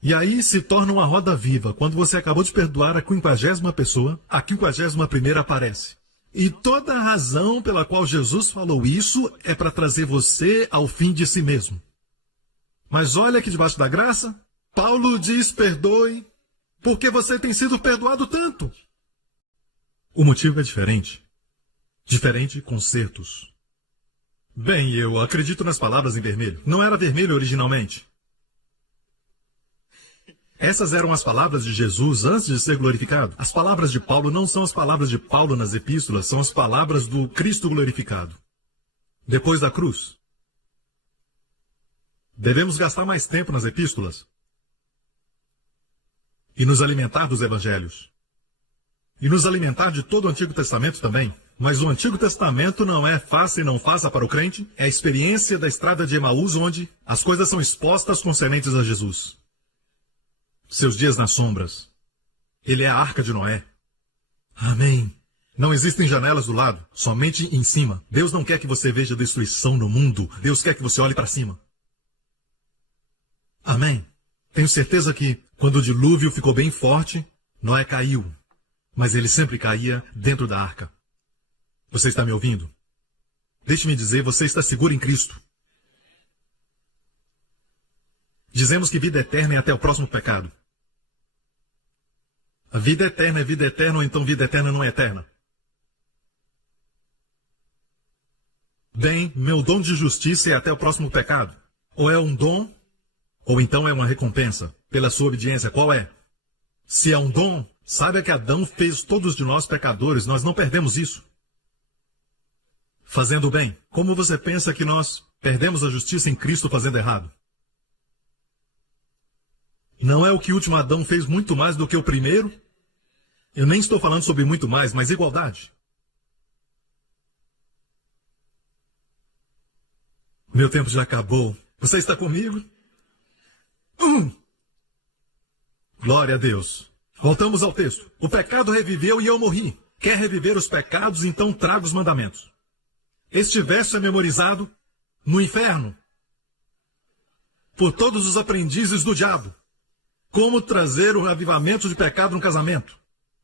E aí se torna uma roda viva. Quando você acabou de perdoar a 50ª pessoa, a 51ª aparece. E toda a razão pela qual Jesus falou isso é para trazer você ao fim de si mesmo. Mas olha aqui debaixo da graça, Paulo diz perdoe, porque você tem sido perdoado tanto. O motivo é diferente. Diferente concertos. Bem, eu acredito nas palavras em vermelho. Não era vermelho originalmente. Essas eram as palavras de Jesus antes de ser glorificado. As palavras de Paulo não são as palavras de Paulo nas epístolas, são as palavras do Cristo glorificado. Depois da cruz. Devemos gastar mais tempo nas epístolas. E nos alimentar dos evangelhos. E nos alimentar de todo o Antigo Testamento também. Mas o Antigo Testamento não é faça e não faça para o crente. É a experiência da estrada de Emaús, onde as coisas são expostas concernentes a Jesus. Seus dias nas sombras. Ele é a arca de Noé. Amém. Não existem janelas do lado, somente em cima. Deus não quer que você veja destruição no mundo. Deus quer que você olhe para cima. Amém. Tenho certeza que, quando o dilúvio ficou bem forte, Noé caiu. Mas ele sempre caía dentro da arca. Você está me ouvindo? Deixe-me dizer, você está seguro em Cristo. Dizemos que vida eterna é até o próximo pecado. A vida eterna é vida eterna, ou então vida eterna não é eterna. Bem, meu dom de justiça é até o próximo pecado. Ou é um dom, ou então é uma recompensa pela sua obediência. Qual é? Se é um dom, saiba que Adão fez todos de nós pecadores, nós não perdemos isso. Fazendo bem. Como você pensa que nós perdemos a justiça em Cristo fazendo errado? Não é o que o último Adão fez muito mais do que o primeiro? Eu nem estou falando sobre muito mais, mas igualdade. Meu tempo já acabou. Você está comigo? Glória a Deus. Voltamos ao texto. O pecado reviveu e eu morri. Quer reviver os pecados, então traga os mandamentos. Este verso é memorizado no inferno por todos os aprendizes do diabo. Como trazer o avivamento de pecado no casamento?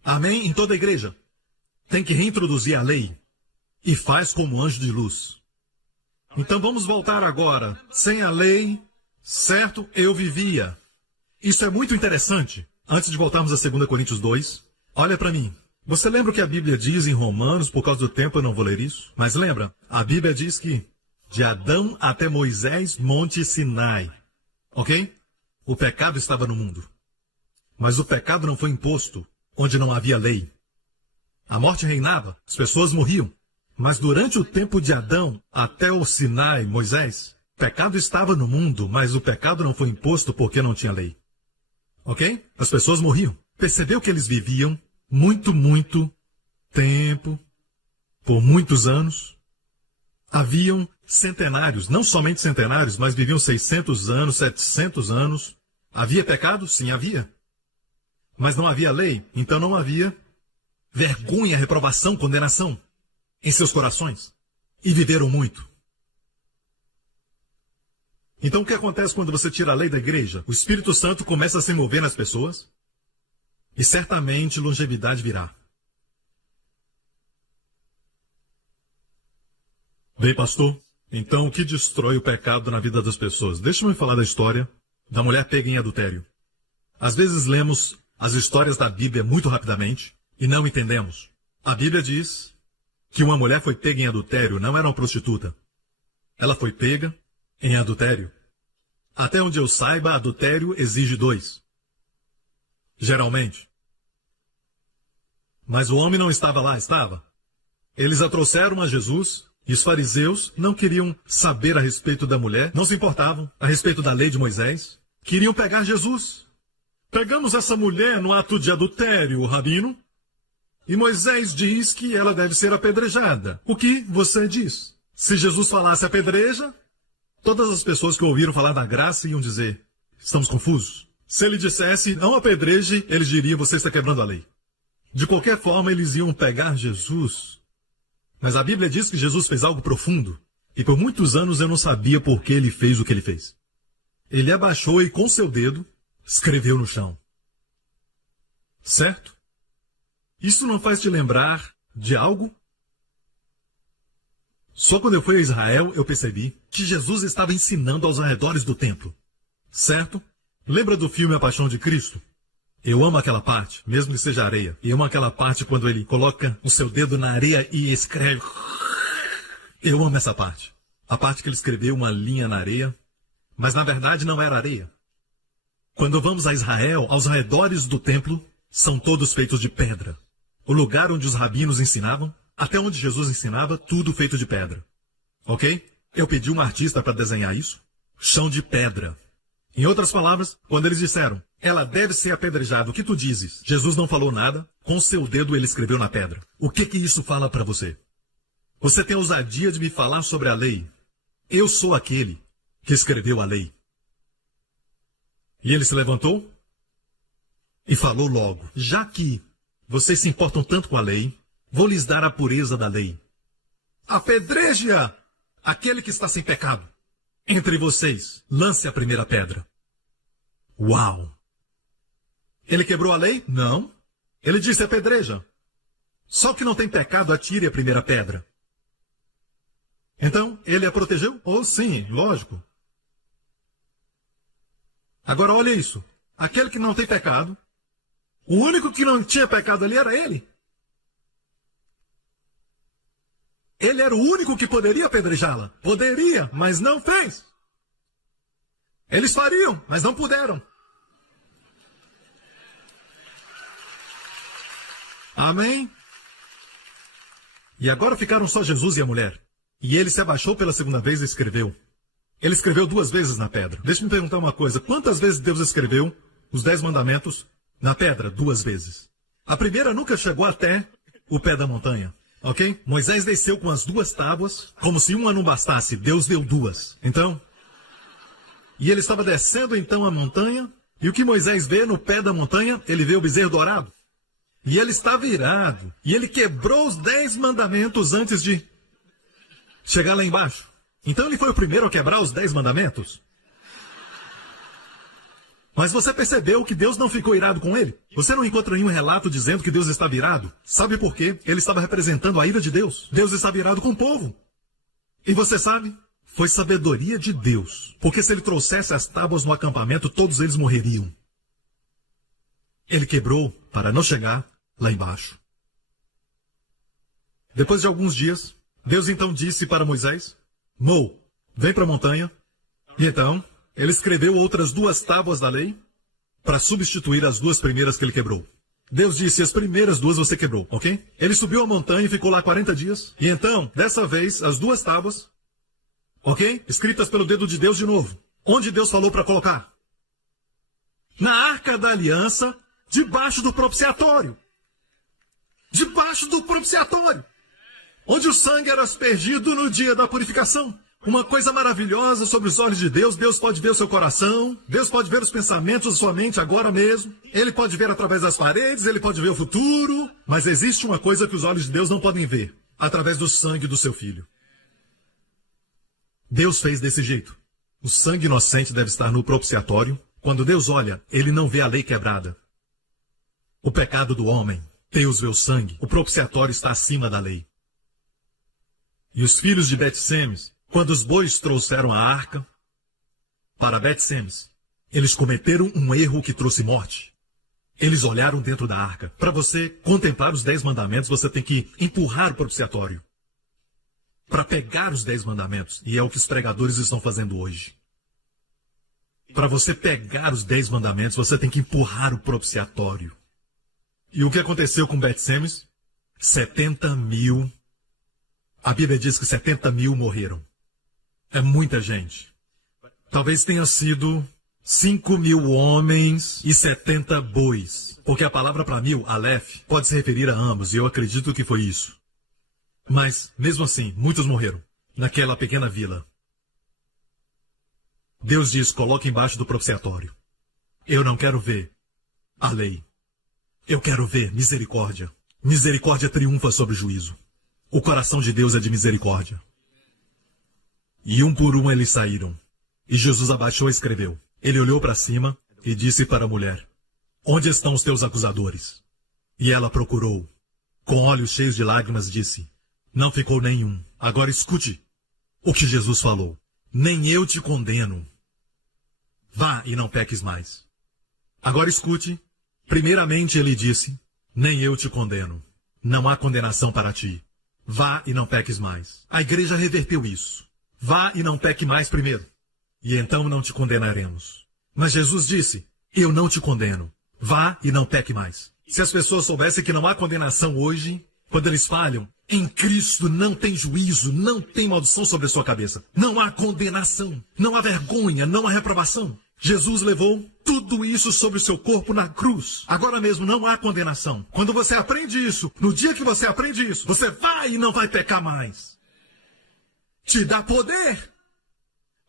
Amém? Em toda a igreja. Tem que reintroduzir a lei. E faz como anjo de luz. Então vamos voltar agora. Sem a lei, certo, eu vivia. Isso é muito interessante. Antes de voltarmos a 2 Coríntios 2, olha para mim. Você lembra o que a Bíblia diz em Romanos? Por causa do tempo eu não vou ler isso. Mas lembra, a Bíblia diz que de Adão até Moisés, Monte Sinai. Ok? O pecado estava no mundo. Mas o pecado não foi imposto onde não havia lei. A morte reinava, as pessoas morriam. Mas durante o tempo de Adão até o Sinai, Moisés, pecado estava no mundo, mas o pecado não foi imposto porque não tinha lei. Ok? As pessoas morriam. Percebeu que eles viviam muito tempo, por muitos anos. Haviam centenários, não somente centenários, mas viviam 600 anos, 700 anos. Havia pecado? Sim, havia. Mas não havia lei, então não havia vergonha, reprovação, condenação em seus corações. E viveram muito. Então o que acontece quando você tira a lei da igreja? O Espírito Santo começa a se mover nas pessoas e certamente longevidade virá. Bem, pastor, então o que destrói o pecado na vida das pessoas? Deixa-me falar da história da mulher pega em adultério. Às vezes lemos as histórias da Bíblia muito rapidamente e não entendemos. A Bíblia diz que uma mulher foi pega em adultério, não era uma prostituta. Ela foi pega em adultério. Até onde eu saiba, adultério exige 2. Geralmente. Mas o homem não estava lá, estava? Eles a trouxeram a Jesus e os fariseus não queriam saber a respeito da mulher, não se importavam a respeito da lei de Moisés. Queriam pegar Jesus. Pegamos essa mulher no ato de adultério, rabino, e Moisés diz que ela deve ser apedrejada. O que você diz? Se Jesus falasse apedreja, todas as pessoas que ouviram falar da graça iam dizer, estamos confusos. Se ele dissesse, não apedreje, eles diriam, você está quebrando a lei. De qualquer forma, eles iam pegar Jesus. Mas a Bíblia diz que Jesus fez algo profundo. E por muitos anos eu não sabia por que ele fez o que ele fez. Ele abaixou e com seu dedo escreveu no chão. Certo? Isso não faz te lembrar de algo? Só quando eu fui a Israel eu percebi que Jesus estava ensinando aos arredores do templo. Certo? Lembra do filme A Paixão de Cristo? Eu amo aquela parte, mesmo que seja areia. E amo aquela parte quando ele coloca o seu dedo na areia e escreve. Eu amo essa parte. A parte que ele escreveu uma linha na areia, mas na verdade não era areia. Quando vamos a Israel, aos arredores do templo, são todos feitos de pedra. O lugar onde os rabinos ensinavam, até onde Jesus ensinava, tudo feito de pedra. Ok? Eu pedi um artista para desenhar isso. Chão de pedra. Em outras palavras, quando eles disseram, ela deve ser apedrejada, o que tu dizes? Jesus não falou nada, com seu dedo ele escreveu na pedra. O que isso fala para você? Você tem a ousadia de me falar sobre a lei. Eu sou aquele que escreveu a lei. E ele se levantou e falou logo, já que vocês se importam tanto com a lei, vou lhes dar a pureza da lei. Apedreje-a, aquele que está sem pecado. Entre vocês, lance a primeira pedra. Uau! Ele quebrou a lei? Não. Ele disse apedreja. Só que não tem pecado, atire a primeira pedra. Então, ele a protegeu? Oh, sim, lógico. Agora olha isso. Aquele que não tem pecado, o único que não tinha pecado ali era ele. Ele era o único que poderia apedrejá-la. Poderia, mas não fez. Eles fariam, mas não puderam. Amém? E agora ficaram só Jesus e a mulher. E ele se abaixou pela segunda vez e escreveu. Ele escreveu 2 vezes na pedra. Deixa-me perguntar uma coisa. Quantas vezes Deus escreveu os 10 mandamentos na pedra 2 vezes. A primeira nunca chegou até o pé da montanha, ok? Moisés desceu com as 2 tábuas, como se uma não bastasse, Deus deu 2. Então, e ele estava descendo então a montanha, e o que Moisés vê no pé da montanha? Ele vê o bezerro dourado. E ele estava irado, e ele quebrou os 10 mandamentos antes de chegar lá embaixo. Então ele foi o primeiro a quebrar os 10 mandamentos. Mas você percebeu que Deus não ficou irado com ele? Você não encontra nenhum relato dizendo que Deus estava irado? Sabe por quê? Ele estava representando a ira de Deus. Deus estava irado com o povo. E você sabe? Foi sabedoria de Deus. Porque se ele trouxesse as tábuas no acampamento, todos eles morreriam. Ele quebrou para não chegar lá embaixo. Depois de alguns dias, Deus então disse para Moisés: Mo, vem para a montanha. E então, ele escreveu outras 2 tábuas da lei para substituir as 2 primeiras que ele quebrou. Deus disse: as primeiras 2 você quebrou, ok? Ele subiu a montanha e ficou lá 40 dias. E então, dessa vez, as 2 tábuas, ok? Escritas pelo dedo de Deus de novo. Onde Deus falou para colocar? Na Arca da Aliança, debaixo do propiciatório. Debaixo do propiciatório. Onde o sangue era aspergido no dia da purificação. Uma coisa maravilhosa sobre os olhos de Deus. Deus pode ver o seu coração. Deus pode ver os pensamentos da sua mente agora mesmo. Ele pode ver através das paredes. Ele pode ver o futuro. Mas existe uma coisa que os olhos de Deus não podem ver. Através do sangue do seu filho. Deus fez desse jeito. O sangue inocente deve estar no propiciatório. Quando Deus olha, ele não vê a lei quebrada. O pecado do homem. Deus vê o sangue. O propiciatório está acima da lei. E os filhos de Bet-Semes, quando os bois trouxeram a arca para Bet-Semes, eles cometeram um erro que trouxe morte. Eles olharam dentro da arca. Para você contemplar os 10 mandamentos, você tem que empurrar o propiciatório. Para pegar os 10 mandamentos. E é o que os pregadores estão fazendo hoje. Para você pegar os 10 mandamentos, você tem que empurrar o propiciatório. E o que aconteceu com Bet-Semes? 70 mil. A Bíblia diz que 70 mil morreram. É muita gente. Talvez tenha sido 5 mil homens e 70 bois. Porque a palavra para 1000, Aleph, pode se referir a ambos, e eu acredito que foi isso. Mas, mesmo assim, muitos morreram naquela pequena vila. Deus diz: coloque embaixo do propiciatório. Eu não quero ver a lei. Eu quero ver misericórdia. Misericórdia triunfa sobre o juízo. O coração de Deus é de misericórdia. E um por um eles saíram. E Jesus abaixou e escreveu. Ele olhou para cima e disse para a mulher: onde estão os teus acusadores? E ela procurou. Com olhos cheios de lágrimas disse: não ficou nenhum. Agora escute o que Jesus falou. Nem eu te condeno. Vá e não peques mais. Agora escute. Primeiramente ele disse: nem eu te condeno. Não há condenação para ti. Vá e não peques mais. A igreja reverteu isso. Vá e não peque mais primeiro. E então não te condenaremos. Mas Jesus disse: eu não te condeno. Vá e não peque mais. Se as pessoas soubessem que não há condenação hoje, quando eles falham, em Cristo não tem juízo, não tem maldição sobre a sua cabeça. Não há condenação, não há vergonha, não há reprovação. Jesus levou tudo isso sobre o seu corpo na cruz. Agora mesmo não há condenação. Quando você aprende isso, no dia que você aprende isso, você vai e não vai pecar mais. Te dá poder.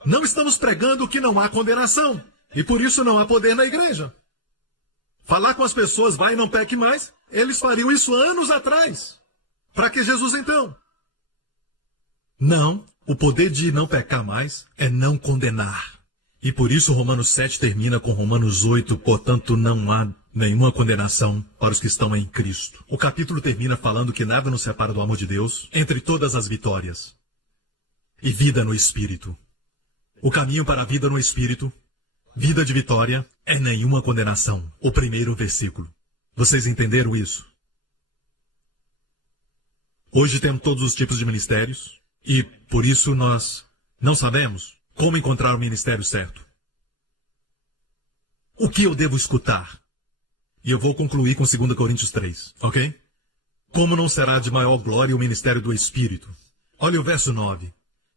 Não estamos pregando que não há condenação. E por isso não há poder na igreja. Falar com as pessoas, vai e não peque mais, eles fariam isso anos atrás. Para que Jesus então? Não, o poder de não pecar mais é não condenar. E por isso Romanos 7 termina com Romanos 8, portanto não há nenhuma condenação para os que estão em Cristo. O capítulo termina falando que nada nos separa do amor de Deus, entre todas as vitórias. E vida no Espírito. O caminho para a vida no Espírito, vida de vitória, é nenhuma condenação. O primeiro versículo. Vocês entenderam isso? Hoje temos todos os tipos de ministérios, e por isso nós não sabemos como encontrar o ministério certo. O que eu devo escutar? E eu vou concluir com 2 Coríntios 3, ok? Como não será de maior glória o ministério do Espírito? Olha o verso 9.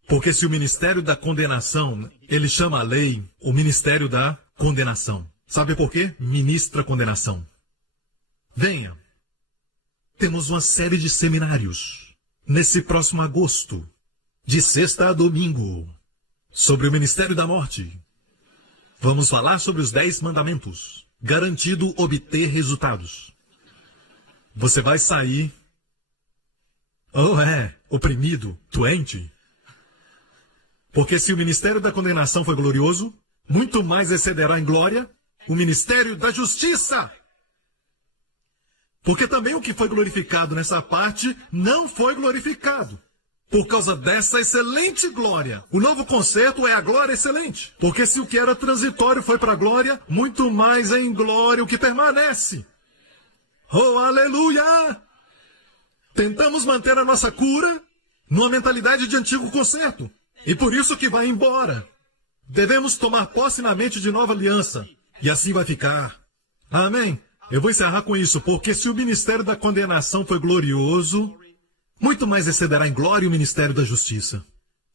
Porque se o ministério da condenação, ele chama a lei o ministério da condenação. Sabe por quê? Ministra condenação. Venha. Temos uma série de seminários nesse próximo agosto, de sexta a domingo, sobre o ministério da morte. Vamos falar sobre os 10 mandamentos. Garantido obter resultados. Você vai sair, oprimido, doente. Porque se o ministério da condenação foi glorioso, muito mais excederá em glória o ministério da justiça. Porque também o que foi glorificado nessa parte não foi glorificado. Por causa dessa excelente glória. O novo concerto é a glória excelente. Porque se o que era transitório foi para a glória, muito mais é em glória o que permanece. Oh, aleluia! Tentamos manter a nossa cura numa mentalidade de antigo concerto. E por isso que vai embora. Devemos tomar posse na mente de nova aliança. E assim vai ficar. Amém? Eu vou encerrar com isso, porque se o ministério da condenação foi glorioso, muito mais excederá em glória o ministério da justiça.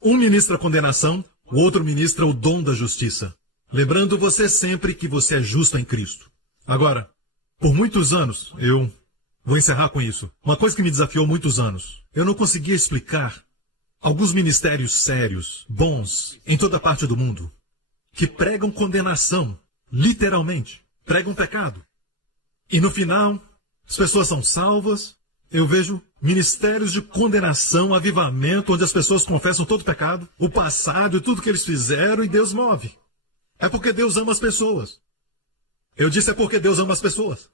Um ministra a condenação, o outro ministra o dom da justiça. Lembrando você sempre que você é justo em Cristo. Agora, por muitos anos, eu vou encerrar com isso. Uma coisa que me desafiou muitos anos. Eu não conseguia explicar alguns ministérios sérios, bons, em toda parte do mundo, que pregam condenação, literalmente, pregam pecado. E no final, as pessoas são salvas. Eu vejo ministérios de condenação, avivamento, onde as pessoas confessam todo o pecado, o passado e tudo que eles fizeram, e Deus move. É porque Deus ama as pessoas. Eu disse é porque Deus ama as pessoas.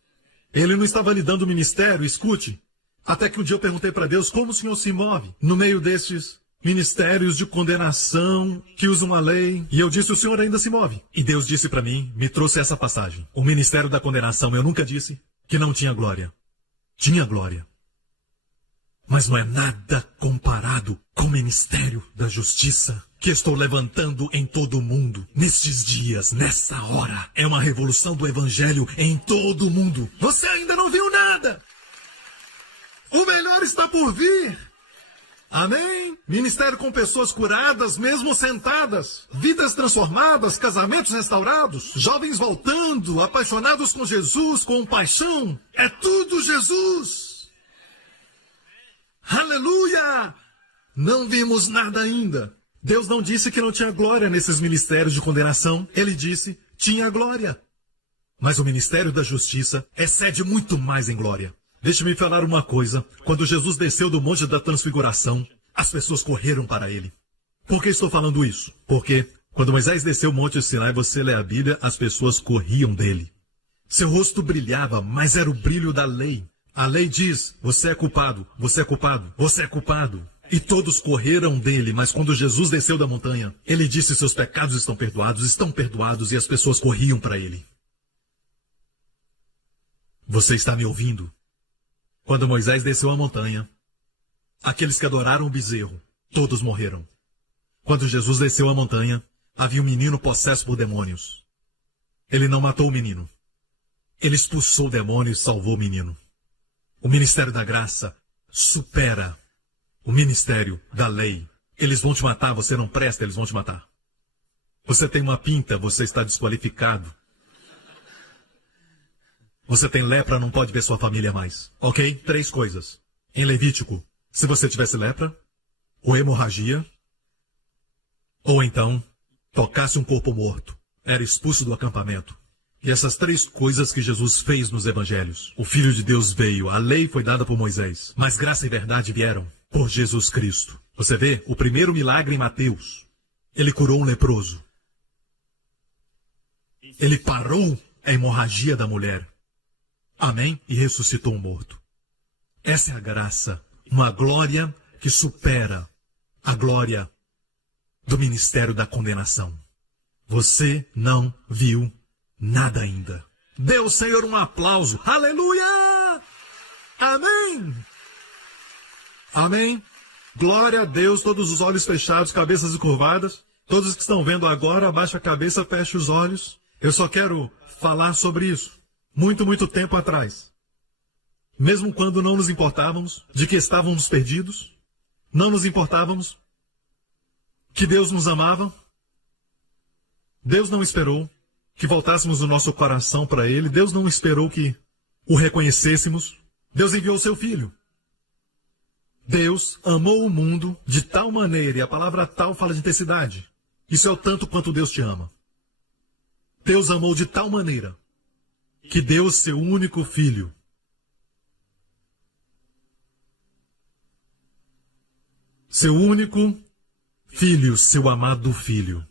Ele não estava lhe dando o ministério, escute. Até que um dia eu perguntei para Deus como o Senhor se move no meio desses ministérios de condenação que usam a lei. E eu disse, o Senhor ainda se move. E Deus disse para mim, me trouxe essa passagem. O ministério da condenação, eu nunca disse que não tinha glória. Tinha glória. Mas não é nada comparado com o ministério da justiça que estou levantando em todo o mundo, nestes dias, nessa hora. É uma revolução do evangelho em todo o mundo. Você ainda não viu nada. O melhor está por vir. Amém? Ministério com pessoas curadas, mesmo sentadas. Vidas transformadas, casamentos restaurados. Jovens voltando, apaixonados com Jesus, com paixão. É tudo Jesus. Aleluia! Não vimos nada ainda. Deus não disse que não tinha glória nesses ministérios de condenação. Ele disse, tinha glória. Mas o ministério da justiça excede muito mais em glória. Deixe-me falar uma coisa. Quando Jesus desceu do Monte da Transfiguração, as pessoas correram para ele. Por que estou falando isso? Porque quando Moisés desceu o Monte Sinai, você lê a Bíblia, as pessoas corriam dele. Seu rosto brilhava, mas era o brilho da lei. A lei diz, você é culpado, você é culpado, você é culpado. E todos correram dele, mas quando Jesus desceu da montanha, ele disse, seus pecados estão perdoados, e as pessoas corriam para ele. Você está me ouvindo? Quando Moisés desceu a montanha, aqueles que adoraram o bezerro, todos morreram. Quando Jesus desceu a montanha, havia um menino possesso por demônios. Ele não matou o menino. Ele expulsou o demônio e salvou o menino. O ministério da graça supera o ministério da lei. Eles vão te matar, você não presta, eles vão te matar. Você tem uma pinta, você está desqualificado. Você tem lepra, não pode ver sua família mais. Ok? 3 coisas. Em Levítico, se você tivesse lepra, ou hemorragia, ou então tocasse um corpo morto, era expulso do acampamento. E essas 3 coisas que Jesus fez nos evangelhos. O Filho de Deus veio, a lei foi dada por Moisés, mas graça e verdade vieram por Jesus Cristo. Você vê, o primeiro milagre em Mateus, ele curou um leproso. Ele parou a hemorragia da mulher. Amém? E ressuscitou um morto. Essa é a graça, uma glória que supera a glória do ministério da condenação. Você não viu nada ainda. Dê ao Senhor um aplauso. Aleluia! Amém! Amém? Glória a Deus, todos os olhos fechados, cabeças encurvadas. Todos que estão vendo agora, abaixa a cabeça, fecha os olhos. Eu só quero falar sobre isso. Muito tempo atrás. Mesmo quando não nos importávamos de que estávamos perdidos, não nos importávamos que Deus nos amava, Deus não esperou que voltássemos o nosso coração para Ele. Deus não esperou que o reconhecêssemos. Deus enviou seu Filho. Deus amou o mundo de tal maneira, e a palavra tal fala de intensidade. Isso é o tanto quanto Deus te ama. Deus amou de tal maneira que deu o seu único Filho. Seu único Filho, seu amado Filho.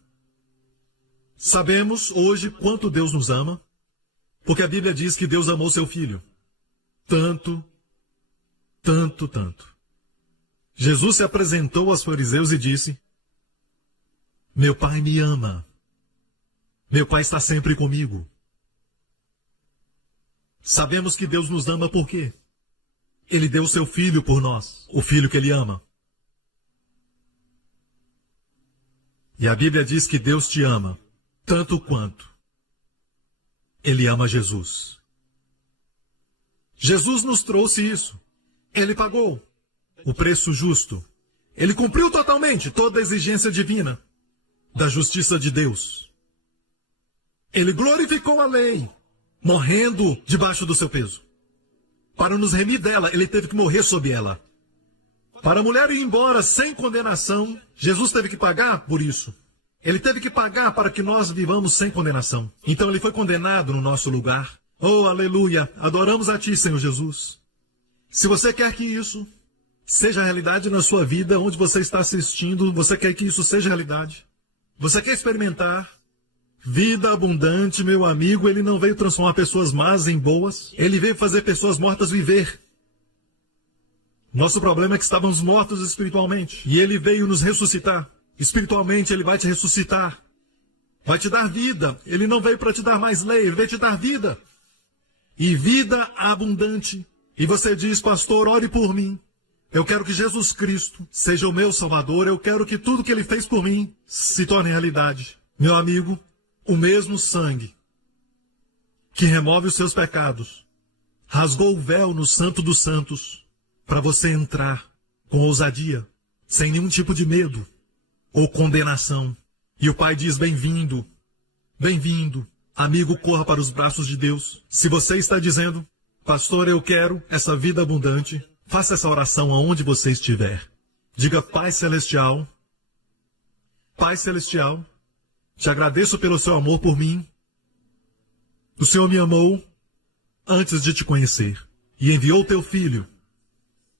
Sabemos hoje quanto Deus nos ama, porque a Bíblia diz que Deus amou seu Filho. Tanto, tanto, tanto. Jesus se apresentou aos fariseus e disse: meu Pai me ama. Meu Pai está sempre comigo. Sabemos que Deus nos ama por quê? Ele deu seu Filho por nós, o Filho que Ele ama. E a Bíblia diz que Deus te ama tanto quanto Ele ama Jesus. Jesus nos trouxe isso. Ele pagou o preço justo. Ele cumpriu totalmente toda a exigência divina da justiça de Deus. Ele glorificou a lei, morrendo debaixo do seu peso. Para nos remir dela, Ele teve que morrer sob ela. Para a mulher ir embora sem condenação, Jesus teve que pagar por isso. Ele teve que pagar para que nós vivamos sem condenação. Então Ele foi condenado no nosso lugar. Oh, aleluia! Adoramos a Ti, Senhor Jesus. Se você quer que isso seja realidade na sua vida, onde você está assistindo, você quer que isso seja realidade? Você quer experimentar vida abundante, meu amigo? Ele não veio transformar pessoas más em boas. Ele veio fazer pessoas mortas viver. Nosso problema é que estávamos mortos espiritualmente. E Ele veio nos ressuscitar. Espiritualmente, Ele vai te ressuscitar. Vai te dar vida. Ele não veio para te dar mais lei, Ele veio te dar vida. E vida abundante. E você diz: pastor, ore por mim. Eu quero que Jesus Cristo seja o meu Salvador. Eu quero que tudo que Ele fez por mim se torne realidade. Meu amigo, o mesmo sangue que remove os seus pecados rasgou o véu no Santo dos Santos para você entrar com ousadia, sem nenhum tipo de medo ou condenação. E o Pai diz: bem-vindo, bem-vindo. Amigo, corra para os braços de Deus. Se você está dizendo: pastor, eu quero essa vida abundante, faça essa oração aonde você estiver. Diga: Pai Celestial, Pai Celestial, te agradeço pelo seu amor por mim. O Senhor me amou antes de te conhecer e enviou teu Filho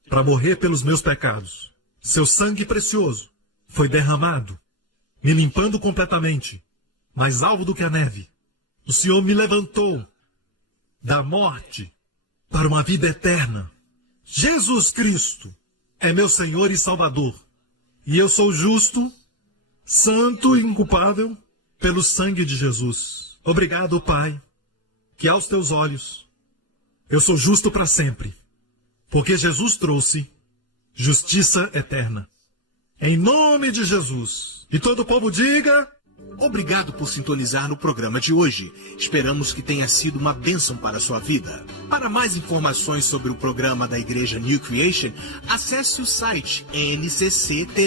para morrer pelos meus pecados. Seu sangue precioso foi derramado, me limpando completamente, mais alvo do que a neve. O Senhor me levantou da morte para uma vida eterna. Jesus Cristo é meu Senhor e Salvador. E eu sou justo, santo e inculpável pelo sangue de Jesus. Obrigado, Pai, que aos teus olhos eu sou justo para sempre, porque Jesus trouxe justiça eterna. Em nome de Jesus. E todo o povo diga: obrigado por sintonizar no programa de hoje. Esperamos que tenha sido uma bênção para a sua vida. Para mais informações sobre o programa da Igreja New Creation, acesse o site ncctv.org.sg.